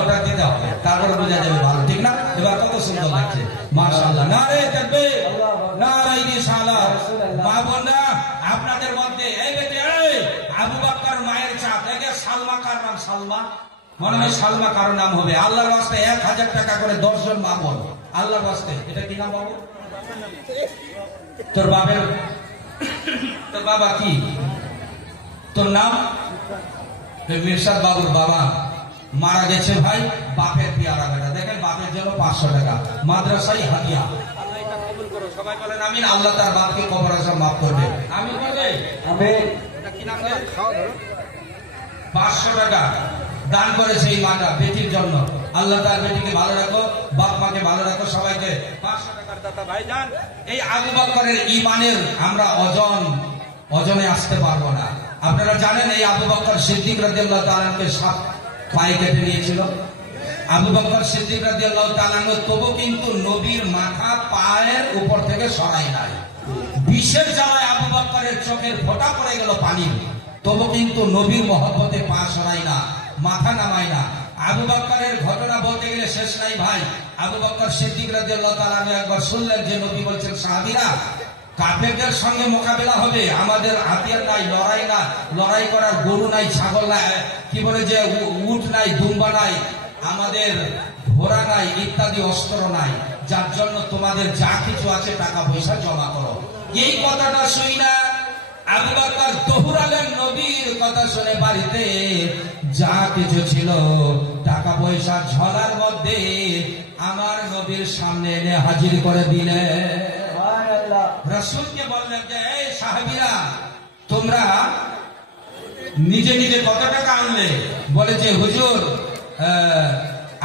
ওটা দিতে হবে, তারপর বোঝা যাবে ভালো, ঠিক না? এবার কত সুন্দর লাগছে, মাশাআল্লাহ। নারে তাকবীর, নারে রিসালাত। মা বোনরা আপনাদের মধ্যে এই বেটে এই আবু বকর মায়ের চাঁদ, একে সালমা কার নাম? সালমা, মনে হয় সালমা কারো নাম হবে। আল্লাহর ওয়াস্তে 1000 টাকা করে 10 জন মা বোন, আল্লাহর ওয়াস্তে। এটা কি নাম বাবু? তোর বাবার, তোর বাবা কি? তোর নাম? মিরশাদ বাবুর বাবা মারা গেছে ভাই, বাপের পেয়ারা বেটা। দেখেন বাপের জন্য 500 টাকা মাদ্রাসায় হাদিয়া। আল্লাহ এটা কবুল করো, সবাই বলেন আমিন। আল্লাহ তার বাপকে কবর আযাব মাফ করবে, আমিন বলবে। আমিন। এটা কি নাম? 500 টাকা দান করেছে এই মাটা বেটির জন্য। আল্লাহ তার বেটিকে ভালো রাখো, বাপ মাকে ভালো রাখো, সবাইকে 500 টাকার দাতা ভাইজান। এই আবু বকরের ঈমানের আমরা ওজনে আসতে পারবো না। আপনারা জানেন এই আবু বকর সিদ্দিক রাদিয়াল্লাহু তাআলা কে সাপ পায়ে কেটে নিয়েছিল। আবু বকর সিদ্দিক রাদিয়াল্লাহু তাআলা তবু কিন্তু নবীর মাথা পায়ের উপর থেকে সরাই নাই। বিশের জ্বালায় আবু বকরের চোখের ফোঁটা পড়ে গেল পানি, তবু কিন্তু নবীর মহব্বতে পা সরাই না, মাথা নামাই না। আবু বকরের ঘটনা বলতে গেলে শেষ নাই ভাই। আবু বকর সিদ্দিক রাদিয়াল্লাহু তাআলা একবার শুনলেন যে নবী বলছেন সাহাবীরা কাফেরদের সঙ্গে মোকাবেলা হবে, আমাদের হাতিয়ার নাই, লড়াই করার গরু নাই, ছাগল নাই, কি বলে যে উট নাই, দুম্বা নাই, আমাদের ঘোড়া নাই, ইত্যাদি অস্ত্র নাই, যার জন্য তোমাদের যা কিছু আছে টাকা পয়সা জমা করো। এই কথাটা শুই না আবু বকর দৌড়ালেন নবীর কথা শুনে বাড়িতে যা কিছু ছিল টাকা পয়সা ঝোলার মধ্যে আমার নবীর সামনে এনে হাজির করে দিলেন। রাসূলকে বললেন যে এই সাহাবীরা, তোমরা নিজে নিজে কত টাকা আনলে? বলে যে হুজুর,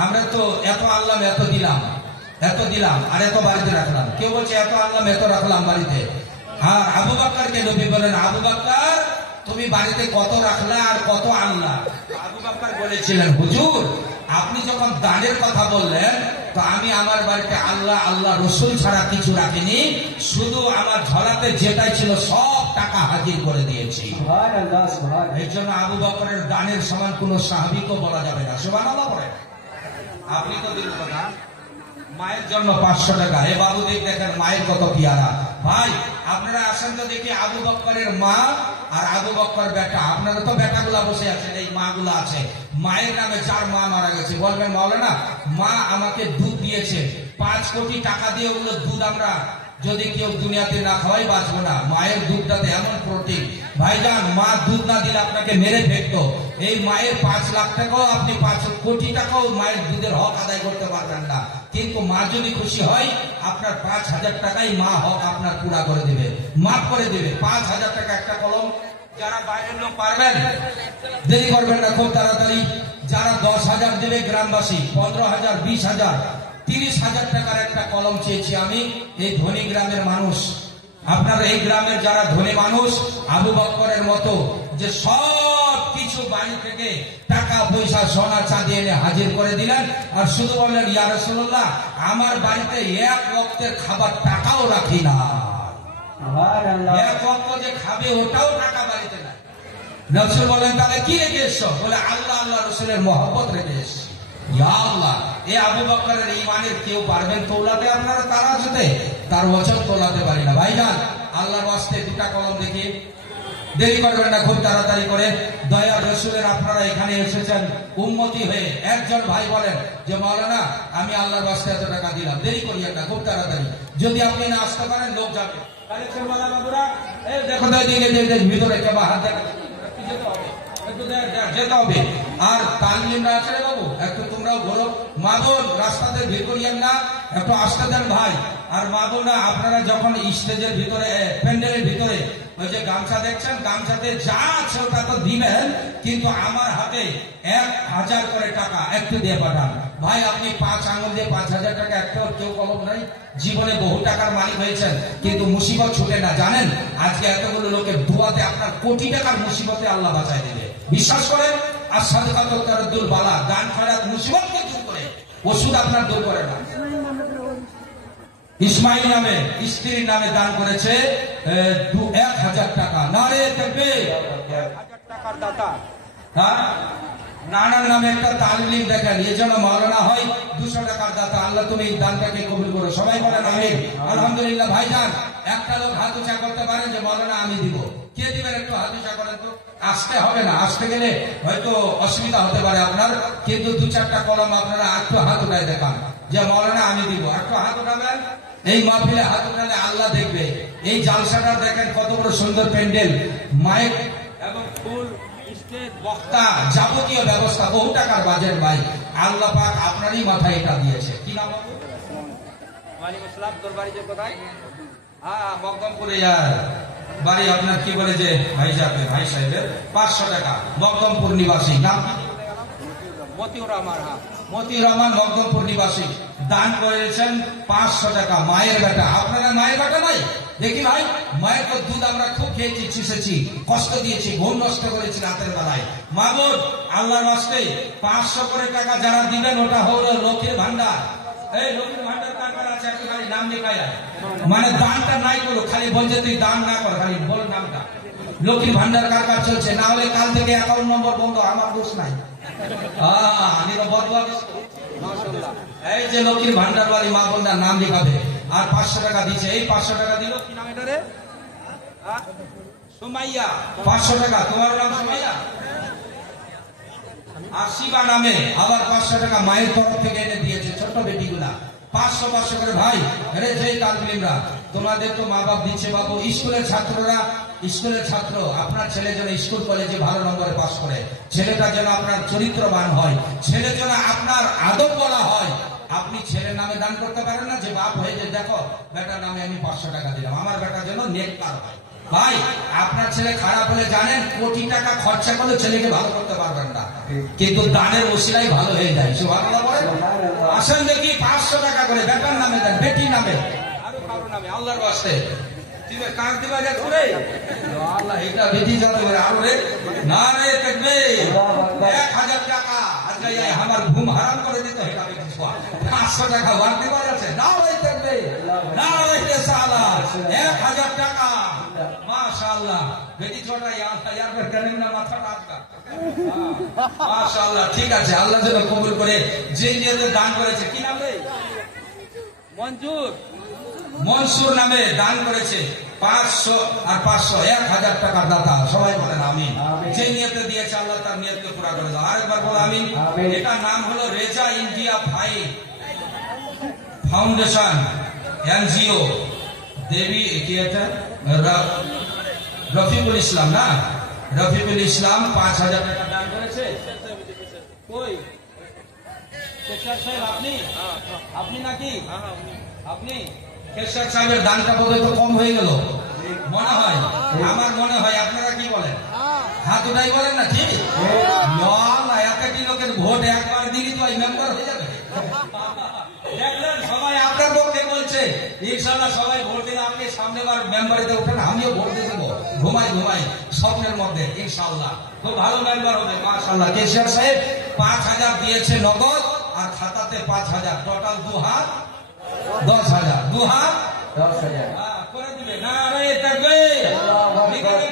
আমরা তো এত আনলাম, এত দিলাম আর এত বাড়িতে রাখলাম। কেউ বলছে এত আনলাম, এত রাখলাম বাড়িতে। আর আবু বকরকে নবী বলেন, আবু বকর তুমি বাড়িতে কত রাখলা আর কত আনলা? আবু বকর বলেছিলেন, হুজুর আপনি যখন দানের কথা বললেন তো আমি আমার বাড়িতে আল্লাহ রসুল ছাড়া কিছু রাখিনি, শুধু আমার ঝোলাতে যেটাই ছিল সব টাকা হাজির করে দিয়েছি। এই জন্য আবু বকরের দানের সমান কোন সাহাবীকে বলা যাবে না। সুবহানাল্লাহ বলেন। আপনি তো দিলেন না মায়ের জন্য 500 টাকা। এ বাবু দেখেন মায়ের কত পিয়ারা। ভাই আপনারা আসেন তো দেখি আবু বকরের মা আর আবু বকর বেটা। আপনারা তো বেটাগুলা বসে আছেন, এই মা গুলা আছে। মায়ের নামে 4 মা মারা গেছে। বলবেন মাওলানা মা আমাকে দুধ দিয়েছে, 5 কোটি টাকা দিয়ে ওগুলো দুধ আমরা যদি কেউ দুনিয়াতে না খাওয়াই বাঁচবো না। মায়ের দুধটাতে এমন প্রোটিন। ভাইজান মা দুধ না দিলে আপনাকে মেরে ফেলতো। এই মায়ের 5 লাখ টাকাও আপনি 5 কোটি টাকাও মায়ের দুধের হক আদায় করতে পারবেন না। কিন্তু মা যদি খুশি হয় আপনার 5,000 টাকাই মা হক আপনার পুরা করে দেবে, মাফ করে দেবে। 5,000 টাকা একটা কলম। যারা বাইরের লোক পারবেন দেরি করবেন না, খুব তাড়াতাড়ি। যারা 10,000 দেবে গ্রামবাসী, 15,000, 20,000, 30,000 টাকার একটা কলম চেয়েছি আমি। এই ধনী গ্রামের মানুষ, আপনার এই গ্রামের যারা ধনী মানুষ আবু বকরের মতো যে সব কিছু বাড়ি থেকে টাকা পয়সা সোনা চাঁদি এনে হাজির করে দিলেন আর শুধু বললেন ইয়া রাসূলুল্লাহ আমার বাড়িতে এক ওয়াক্তের খাবার টাকাও রাখি না। এক ওয়াক্ত যে খাবে ওটাও টাকা বাড়িতে নাই। রাসূল বলেন তাহলে কি রেখে এসছো? বলে আল্লাহ রসুলের মহব্বত রেখে এসছি। ইয়া আল্লাহ, এই আবু বকরের ঈমানের কেউ পারবেন তোলাতে? আপনারা তারা যেতে তার ওজন তোলাতে পারি না। ভাইজান আল্লাহর ওয়াস্তে 2টা কলম দেখি, দেরি করবেন না, খুব তাড়াতাড়ি করে। দয়ার রসুলের আপনারা এখানে এসেছেন উম্মতি হয়ে। একজন ভাই বলেন যে মাওলানা আমি আল্লাহর ওয়াস্তে এত টাকা দিলাম। দেরি করিয়েন না, খুব তাড়াতাড়ি। যদি আপনি না আসতে পারেন লোক যাবে। দেখো ভিতরে কেবা হাত দেখা যেতে হবে। আর তালিমরা আছে রে বাবু, একটু তোমরাও ঘোরো। মা বোন রাস্তাতে ভিড় করিয়েন না, একটু আসতে দেন ভাই। আর মা বোনরা আপনারা যখন স্টেজের ভিতরে প্যান্ডেলের ভিতরে ওই যে গামছা দেখছেন, গামছাতে যা আছে ওটা তো দিবেন, কিন্তু আমার হাতে 1,000 করে টাকা একটু দিয়ে পাঠান। ভাই আপনি 5 আঙুল দিয়ে 5,000 টাকা একটা কেউ কলম নাই। জীবনে বহু টাকার মালিক হয়েছেন কিন্তু মুসিবত ছুটে না। জানেন আজকে এতগুলো লোকের দোয়াতে আপনার কোটি টাকার মুসিবতে আল্লাহ বাঁচাই দেবে। বিশ্বাস করেন। আর সাদকাতুত তারাদ্দুল বালা, দান খয়রাত মুসিবতকে দূর করে, ওষুধ আপনার দূর করে না। ইসমাইল নামে স্ত্রীর নামে দান করেছে 1,000 টাকা। নারে তাকবীর। 1,000 টাকার দাতা। হ্যাঁ, নানার নামে একটা তালিম দেখেন, এই জন্য মাওলানা হয় 200 টাকার দাতা। আল্লাহ তুমি এই দানটাকে কবুল করো। সবাই বলেন আমিন। আলহামদুলিল্লাহ। ভাইজান একটা লোক হাত উঁচা করতে পারেন যে মাওলানা আমি দিব। কে দিবেন? একটু হাত উঁচা করেন তো। আসতে হবে না, আসতে গেলে হয়তো অসুবিধা হতে পারে আপনার, কিন্তু 2-4টা কলম আপনারা একটু হাত উঠায় দেখান যে মাওলানা আমি দিব। একটু হাত উঠাবেন। এই মাহফিলে হাত উঠালে আল্লাহ দেখবে। এই জালসাটা দেখেন কত বড় সুন্দর প্যান্ডেল, মাইক এবং ফুল, স্টেজ, বক্তা, যাবতীয় ব্যবস্থা, বহু টাকার বাজেট। ভাই আল্লাহ পাক আপনারই মাথায় এটা দিয়েছে। কি নাম? ওয়ালাইকুম আসসালাম। তোর বাড়ি যে কোথায়? হ্যাঁ, মকদমপুরে। বাড়ি আপনার কি বলে যে ভাই সাহেবের 500 টাকা। মকদমপুর নিবাসী। নাম মতিউর রহমান। হ্যাঁ, মতিউর রহমান মকদমপুর নিবাসী। দান করেছেন 500 টাকা। মায়ের বেটা। আপনারা মায়ের বেটা নাই? দেখি ভাই, মায়ের তো দুধ আমরা খুব খেয়েছি, চুষেছি, কষ্ট দিয়েছি, ঘুম নষ্ট করেছি রাতের বেলায়। মা বোন আল্লাহর ওয়াস্তে 500 করে টাকা যারা দিবেন ওটা হলো লক্ষ্মীর ভান্ডার। এই লক্ষ্মীর ভান্ডার কার আছে একটু খালি নাম লেখায়, মানে দানটা নাই করো, খালি বলছে তুই দান না কর, খালি বল নামটা। লক্ষ্মীর ভান্ডার কার কার চলছে? না হলে কাল থেকে অ্যাকাউন্ট নম্বর বন্ধ। আমার দোষ নাই। এই যে লক্ষ্মীর ভান্ডার বাড়ি মা বোনরা নাম লেখাবে আর 500 টাকা দিচ্ছে। এই 500 টাকা দিল। কি নাম এটা রে? সুমাইয়া। 500 টাকা। তোমার নাম সুমাইয়া? আর শিবা নামে আবার 500 টাকা মায়ের তরফ থেকে এনে দিয়েছে ছোট্ট বেটিগুলা 500 করে। ভাই আরে যে তালবিলিমরা তোমাদের তো মা বাপ দিচ্ছে বাবু, স্কুলের ছাত্ররা, স্কুলের ছাত্র আপনার ছেলে যেন স্কুল কলেজে ভালো নম্বরে পাস করে, ছেলেটা যেন আপনার চরিত্রবান হয়, ছেলে যেন আপনার আদব বলা হয়। আপনি ছেলের নামে দান করতে পারেন না যে বাপ হয়ে যে দেখো বেটার নামে আমি 500 টাকা দিলাম, আমার বেটা যেন নেককার হয়। ভাই আপনার ছেলে খারাপ হলে জানেন কোটি টাকা খরচা করলে ছেলেকে ভালো করতে পারবেন না, কিন্তু দানের ওসিলাই ভালো হয়ে যায়। সুবহানাল্লাহ বলেন। আসেন দেখি 500 টাকা করে বেটার নামে দেন, বেটির নামে, আরো কারো নামে, আল্লাহর ওয়াস্তে। দিবে কার দিবা যা করে আল্লাহ এটা বেটি যাবে আরো রে না রে দেখবে 1000 টাকা আজকে আমার ঘুম হারাম করে দিতে এটা বেটি 500 টাকা বাড়তে পারছে না ভাই দেখবে না ভাই সালা 1000 টাকা মাশাআল্লাহ বেটি ছোটা ইয়ার পর করেন না মাথাটা আটকা মাশাআল্লাহ। ঠিক আছে, আল্লাহ যেন কবুল করে। যে নিয়তে দান করেছে কি নাম রে মনসুর নামে দান করেছে 500 আর 500 1000 টাকার দাতা, সবাই বলেন আমিন। যে নিয়তে দিয়েছে আল্লাহ তার নিয়তকে পুরা করে দাও। আরেকবার বলো আমিন। এটা নাম হলো রেজা ইন্ডিয়া ফাউন্ডেশন এনজিও দেবী কি এটা রফিকুল ইসলাম না, রফিকুল ইসলাম 5000 টাকা দান করেছে। কই আপনি নাকি আপনি কেশর সাহেবের দানটা বোধহয় তো কম হয়ে গেল মনে হয়, আমার মনে হয়। আপনারা কি বলেন? হাত উঠাই বলেন না ঠিক না? একাটি লোকের ভোট একবার দিলি তো মেম্বার হয়ে যাবে। দেখলেন সবাই আপনার পক্ষে বলছে, ইনশাআল্লাহ সবাই ভোট দিলে আপনি সামনেবার মেম্বারিতে উঠেন, আমিও ভোট দিয়ে দেবো ঘুমাই স্বপ্নের মধ্যে ইনশাআল্লাহ খুব ভালো মেম্বার হবে মাশাআল্লাহ। কেশর সাহেব 5000 দিয়েছে নগদ আর খাতাতে 5000, টোটাল 2 হাত 10,000, 2 হাত 10,000 করে দিবে না রে থাকবে।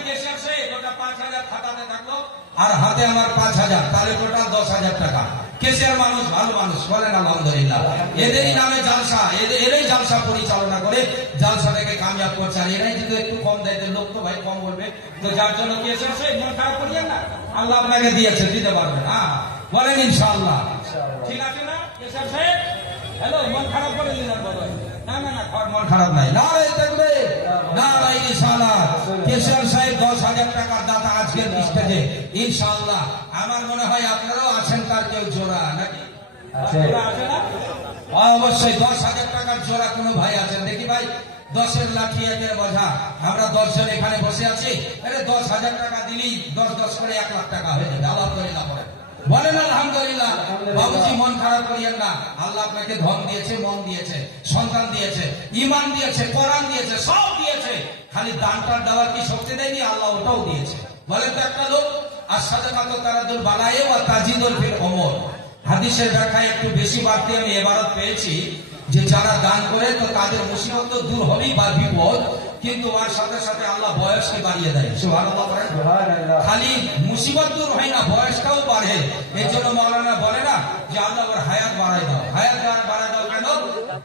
কেশর সাহেব ওটা 5000 খাতাতে থাকলো আর হাতে আমার 5000, তাহলে টোটাল 10,000 টাকা। কেশিয়ার মানুষ ভালো মানুষ বলেন আলহামদুলিল্লাহ। এদেরই নামে জালসা, এরাই জালসা পরিচালনা করে জালসাটাকে কামিয়াব করছে। আর এরাই যদি একটু কম দেয় লোক তো ভাই কম বলবে, তো যার জন্য কেশিয়ার সাহেব মন খারাপ করিয়েন না, আল্লাহ আপনাকে দিয়েছে দিতে পারবেন। হ্যাঁ বলেন ইনশাআল্লাহ। ঠিক আছে না কেশিয়ার সাহেব? হ্যালো মন খারাপ করে দিলেন বলো না না না মন খারাপ নাই না দেখবে না ভাই ইনশাআল্লাহ। কেশিয়ার সাহেব 10,000 টাকার দাতা আজকের স্টেজে ইনশাআল্লাহ। আমার মনে হয় আপনারাও আছেন তার কেউ জোড়া নাকি? অবশ্যই 10,000 টাকার জোড়া কোনো ভাই আছেন দেখি ভাই? 10-এর লাঠি 1-এর বোঝা, আমরা 10 জন এখানে বসে আছি, 10,000 টাকা দিলেই 10 করে 1 লাখ টাকা হয়ে যাবে। আলহামদুলিল্লাহ বলেন আলহামদুলিল্লাহ। বাবুজি মন খারাপ করিয়েন না, আল্লাহ আপনাকে ধন দিয়েছে, মন দিয়েছে, সন্তান দিয়েছে, ইমান দিয়েছে, কোরআন দিয়েছে, সব দিয়েছে। খালি দানটার দেওয়ার কি শক্তি দেয়নি? আল্লাহ ওটাও দিয়েছে। বলেন তো একটা লোক আর সাদাকাত তারাদুল বালায়ে ওয়া তাজিদুল ফিল উমর, হাদিসের ব্যাখ্যায় একটু বেশি বাড়তি আমি এবারত পেয়েছি যে যারা দান করে তো তাদের মুসিবত তো দূর হবেই বা বিপদ, কিন্তু ওর সাথে সাথে আল্লাহ বয়সকে বাড়িয়ে দেয়। সুবহানাল্লাহ। খালি মুসিবত দূর হয় না, বয়সটাও বাড়ে। এই জন্য মাওলানা বলে না যে আল্লাহ ওর হায়াত বাড়াই দাও, হায়াত বাড়াই দাও। কেন?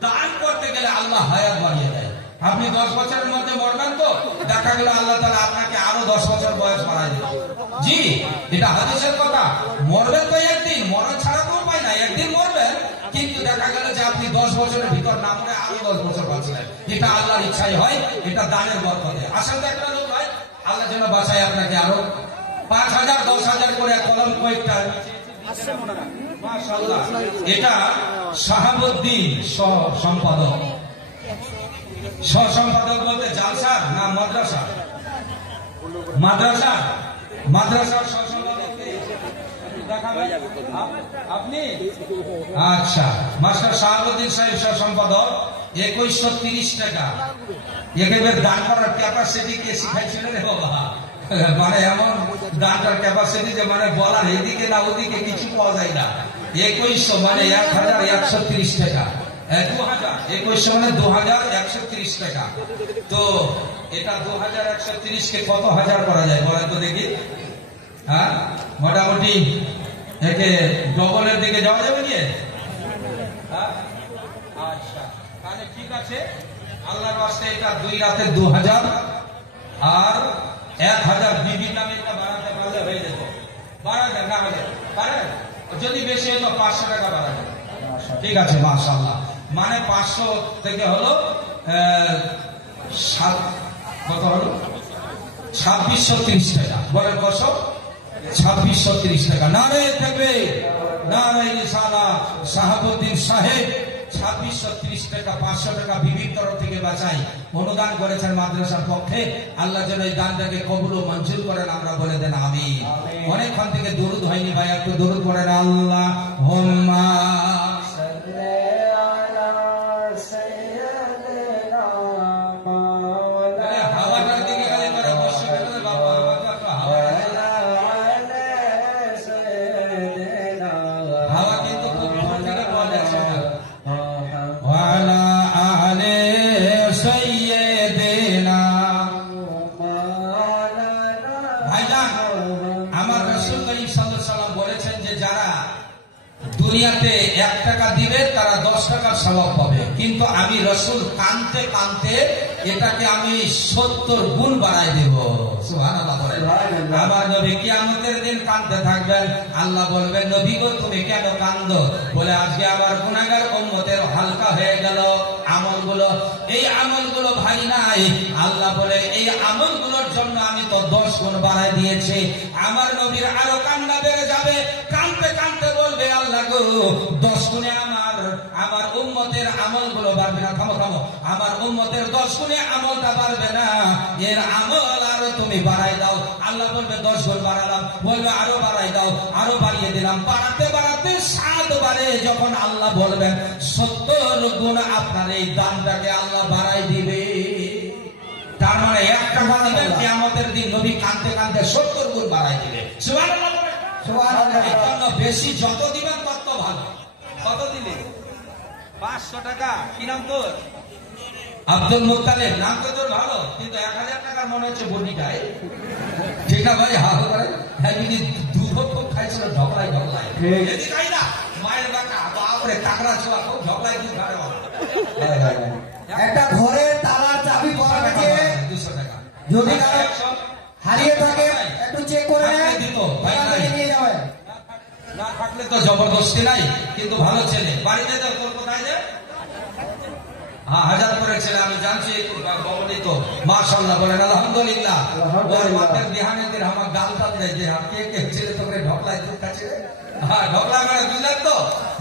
দান করতে গেলে আল্লাহ হায়াত বাড়িয়ে দেয়। আপনি 10 বছরের মধ্যে মরবেন তো দেখা গেল আল্লাহ তাআলা আপনাকে আরো 10 বছর বয়স বাড়াই দেবে। জি এটা হাদিসের কথা। মরবেন তো একদিন, মরণ ছাড়া তো উপায় নাই, একদিন মরবেন, কিন্তু দেখা গেল যে আপনি 10 বছরের ভিতর না মরে আরো 10 বছর বাঁচলেন। এটা আল্লাহর ইচ্ছাই হয়, এটা দানের বরকতে। আসলে একটা লোক ভাই আল্লাহ যেন বাঁচায় আপনাকে আরো 5,000 10,000 করে কলম কয়েকটা মাশাআল্লাহ। এটা শাহাবুদ্দিন সম্পাদক, সম্পাদক বলতে জালসার না মাদ্রাসা? মাদ্রাসার আপনি আচ্ছা। মাস্টার শাহাবুদ্দিন সাহেব সম্পাদক 2130 টাকা। একেবারে দান করার ক্যাপাসিটি কে শিখাইছিলেন রে বাবা? মানে এমন দানটার ক্যাপাসিটি যে মানে বলার এদিকে না ওদিকে কিছু পাওয়া যায় না। 2100 মানে 1130 টাকা, 2100 মানে 2130 টাকা। তো এটা 2130 কে কত হাজার করা যায় বলেন তো দেখি? হ্যাঁ মোটামুটি একে ডবলের দিকে যাওয়া যাবে নিয়ে। আচ্ছা তাহলে ঠিক আছে, আল্লাহর ওয়াস্তে এটা 2 রাতে 2000 আর 1000 বিবির নামে এটা বাড়াতে পারলে হয়ে যেত। 12,000 না হলে পারেন? যদি বেশি হতো 500 টাকা বাড়াবে। ঠিক আছে, মাশাআল্লাহ। মানে 500 থেকে হলো কত হলো 2630 টাকা। বলেন কত? 2630 টাকা। নারে তাকবীর, নারে রিসালাত। শাহাবুদ্দিন সাহেব 2630 টাকা, 500 টাকা বিবির তরফ থেকে বাঁচাই অনুদান করেছেন মাদ্রাসার পক্ষে। আল্লাহ যেন এই দানটাকে কবুল ও মঞ্জুর করেন, আমরা বলে দেন আমিন। অনেকক্ষণ থেকে দরুদ হয়নি ভাই, একটু দরুদ পড়েন। আল্লাহুম্মা হাওয়াটার দিকে গালি করে বসে গেল বাবা, হাওয়া কিন্তু খুব দূর থেকে বলে ওয়ালা আলে সাইয়্যিদিনা। ভাইজান, আমার রাসূল করিম সাল্লাল্লাহু আলাইহি ওয়াসাল্লাম বলেছেন যে যারা দুনিয়াতে 1 টাকা দিবে তারা 10 টাকার সওয়াব পাবে, কিন্তু আমি রাসূল কানতে কানতে এটাকে আমি 70 গুণ বাড়াই দেব। সুবহানাল্লাহ বলেন। আমার নবী কিয়ামতের দিন কাঁদতে থাকবেন, আল্লাহ বলবেন নবী গো তুমি কেন কাঁদো? বলে আজকে আমার গুনাহগার উম্মতের হালকা হয়ে গেল আমলগুলো, এই আমলগুলো ভারী নাই। আল্লাহ বলে এই আমলগুলোর জন্য আমি তো 10 গুণ বাড়াই দিয়েছি। আমার নবীর আরো কান্না বেড়ে যাবে, কাঁদতে কাঁদতে বলবে আল্লাহ গো 10 গুণে আমার উম্মতের আমলগুলো বাড়বে না। থামো থামো, আমার উম্মতের 10 গুণে আমলটা বাড়বে না, এর আমল আরো তুমি বাড়াই দাও। আল্লাহ বলবে 10 গুণ বাড়ালাম, বলবে আরো বাড়াই দাও, আরো বাড়িয়ে দিলাম। বাড়াতে বাড়াতে 7 বারে যখন আল্লাহ বলবেন 70 গুণ আপনার এই দানটাকে আল্লাহ বাড়াই দিবে। তার মানে 1 টাকা দিবেন, কিয়ামতের দিন নবী কাঁদতে কাঁদতে 70 গুণ বাড়াই দিবে। সুবহানাল্লাহ সুবহানাল্লাহ। এর জন্য বেশি যত দিবেন তত ভালো। কত দিলে? 500 টাকা। কি নাম তোর? Abdul Muttalib. নাম তো তোর ভালো, কিন্তু 1000 টাকার মনে হচ্ছে বডিটাই। ঠিক না ভাই? হাল করে দুধ খুব খাইছিল, ঢকলাই ঢকলাই খাই না মায়ের বাঁকা বাপরে কাকড়া ছোয়া খুব ঢকলাই দুধ খাবে। একটা ঘরের তালার চাবি পাওয়া গেছে 200 টাকা। যদি হারিয়ে থাকে একটু চেক করে নিয়ে যাবে। না থাকলে তো জবরদস্তি নাই, কিন্তু ভালো ছেলে। বাড়িতে তো তোর কোথায় যে? হ্যাঁ, 1000 করে ছেলে আমি জানছি তো। মাশাআল্লাহ বলেন আলহামদুলিল্লাহ। ওর মাথার দিহানে দিন আমার গাল টাল দেয় যে কে কে ছেলে তোকে ঢকলাই দুধ খাচ্ছে। হ্যাঁ, ঢকলা মানে বুঝলেন তো,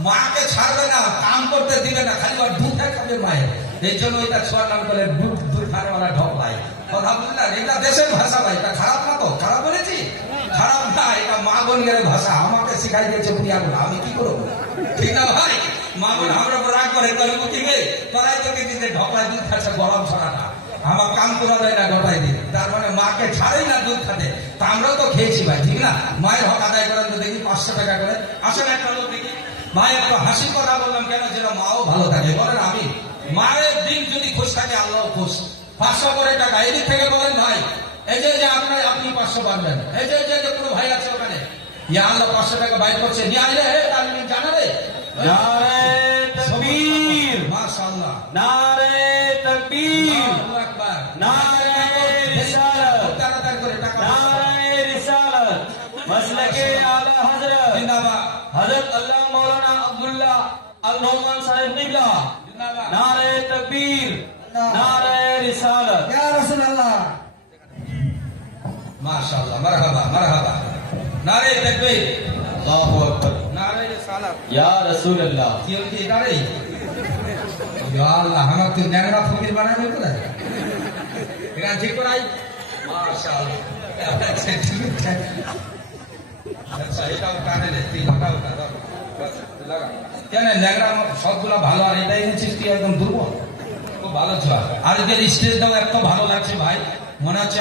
মাকে ছাড়বে না, কাম করতে দিবে না, খালি ওর দুধ খাবে মায়ের। এই জন্য এটা ছোয়ার নাম করে দুধ খানেওয়ালা ঢকলাই। কথা বুঝলেন? এটা দেশের ভাষা ভাই, এটা খারাপ না তো? খারাপ বলেছি? খারাপ না, এটা মা বোনের ভাষা। আমাকে শিখাই দিয়েছে বুড়িয়াগুলো, আমি কি করবো? ঠিক না ভাই? মা বোন আমরা রাগ করে কি রে তোরাই তোকে দিতে ঢকলাই দুধ খাচ্ছে গরম ছড়াটা, আমার কাম করা যায় না গোটাই দিন। তার মানে মাকে ছাড়েই না দুধ খাতে। তা আমরাও তো খেয়েছি ভাই, ঠিক না? মায়ের হক আদায় করেন তো দেখি 500 টাকা করে। আসলে একটা লোক দেখি মায়ের একটু হাসির কথা বললাম কেন, যেন মাও ভালো থাকে। বলেন আমি মায়ের দিন যদি খুশ থাকে আল্লাহ খুশ। 500 করে টাকা এদিক থেকে বলেন ভাই, এই যে আপনার আপনি 500 পারবেন। এই যে কোনো ভাই আছে ওখানে, ইয়া আল্লাহ 500 টাকা বাইর করছে, নিয়ে আইলে হে তাহলে জানা রে। নারে তাকবীর, মাশাআল্লাহ। নারে তাকবীর, আল্লাহু আকবার, নারে রিসালাত, নারে রিসালাত, মাসলাকে আলা হযরত জিন্দাবাদ, হযরত আল্লাহ মাওলানা আব্দুল্লাহ আল নোমান সাহেব নিবলা। জিন্দাবাদ, নারে তাকবীর, নারে রিসালাত, ইয়া রাসূলুল্লাহ। মাশাআল্লাহ, মারহাবা মারহাবা। নারে তাকবীর, আল্লাহু আকবার, নারে রিসালাত, ইয়া রাসূলুল্লাহ। কি হচ্ছে এটা রে? ইয়া আল্লাহ, আমার তো ন্যাংরা ফকির বানাবে বলে এটা ঠিক করাই। মাশাআল্লাহ। আচ্ছা, এটাও কানে রে, তুই লাগাও লাগা। কেন ন্যাংরা সবগুলো ভালো, আর এটাই নিচ্ছিস তুই একদম দুর্বল। খুব ভালো ছোয়া। আজকের স্টেজটাও এত ভালো লাগছে ভাই, মনে হচ্ছে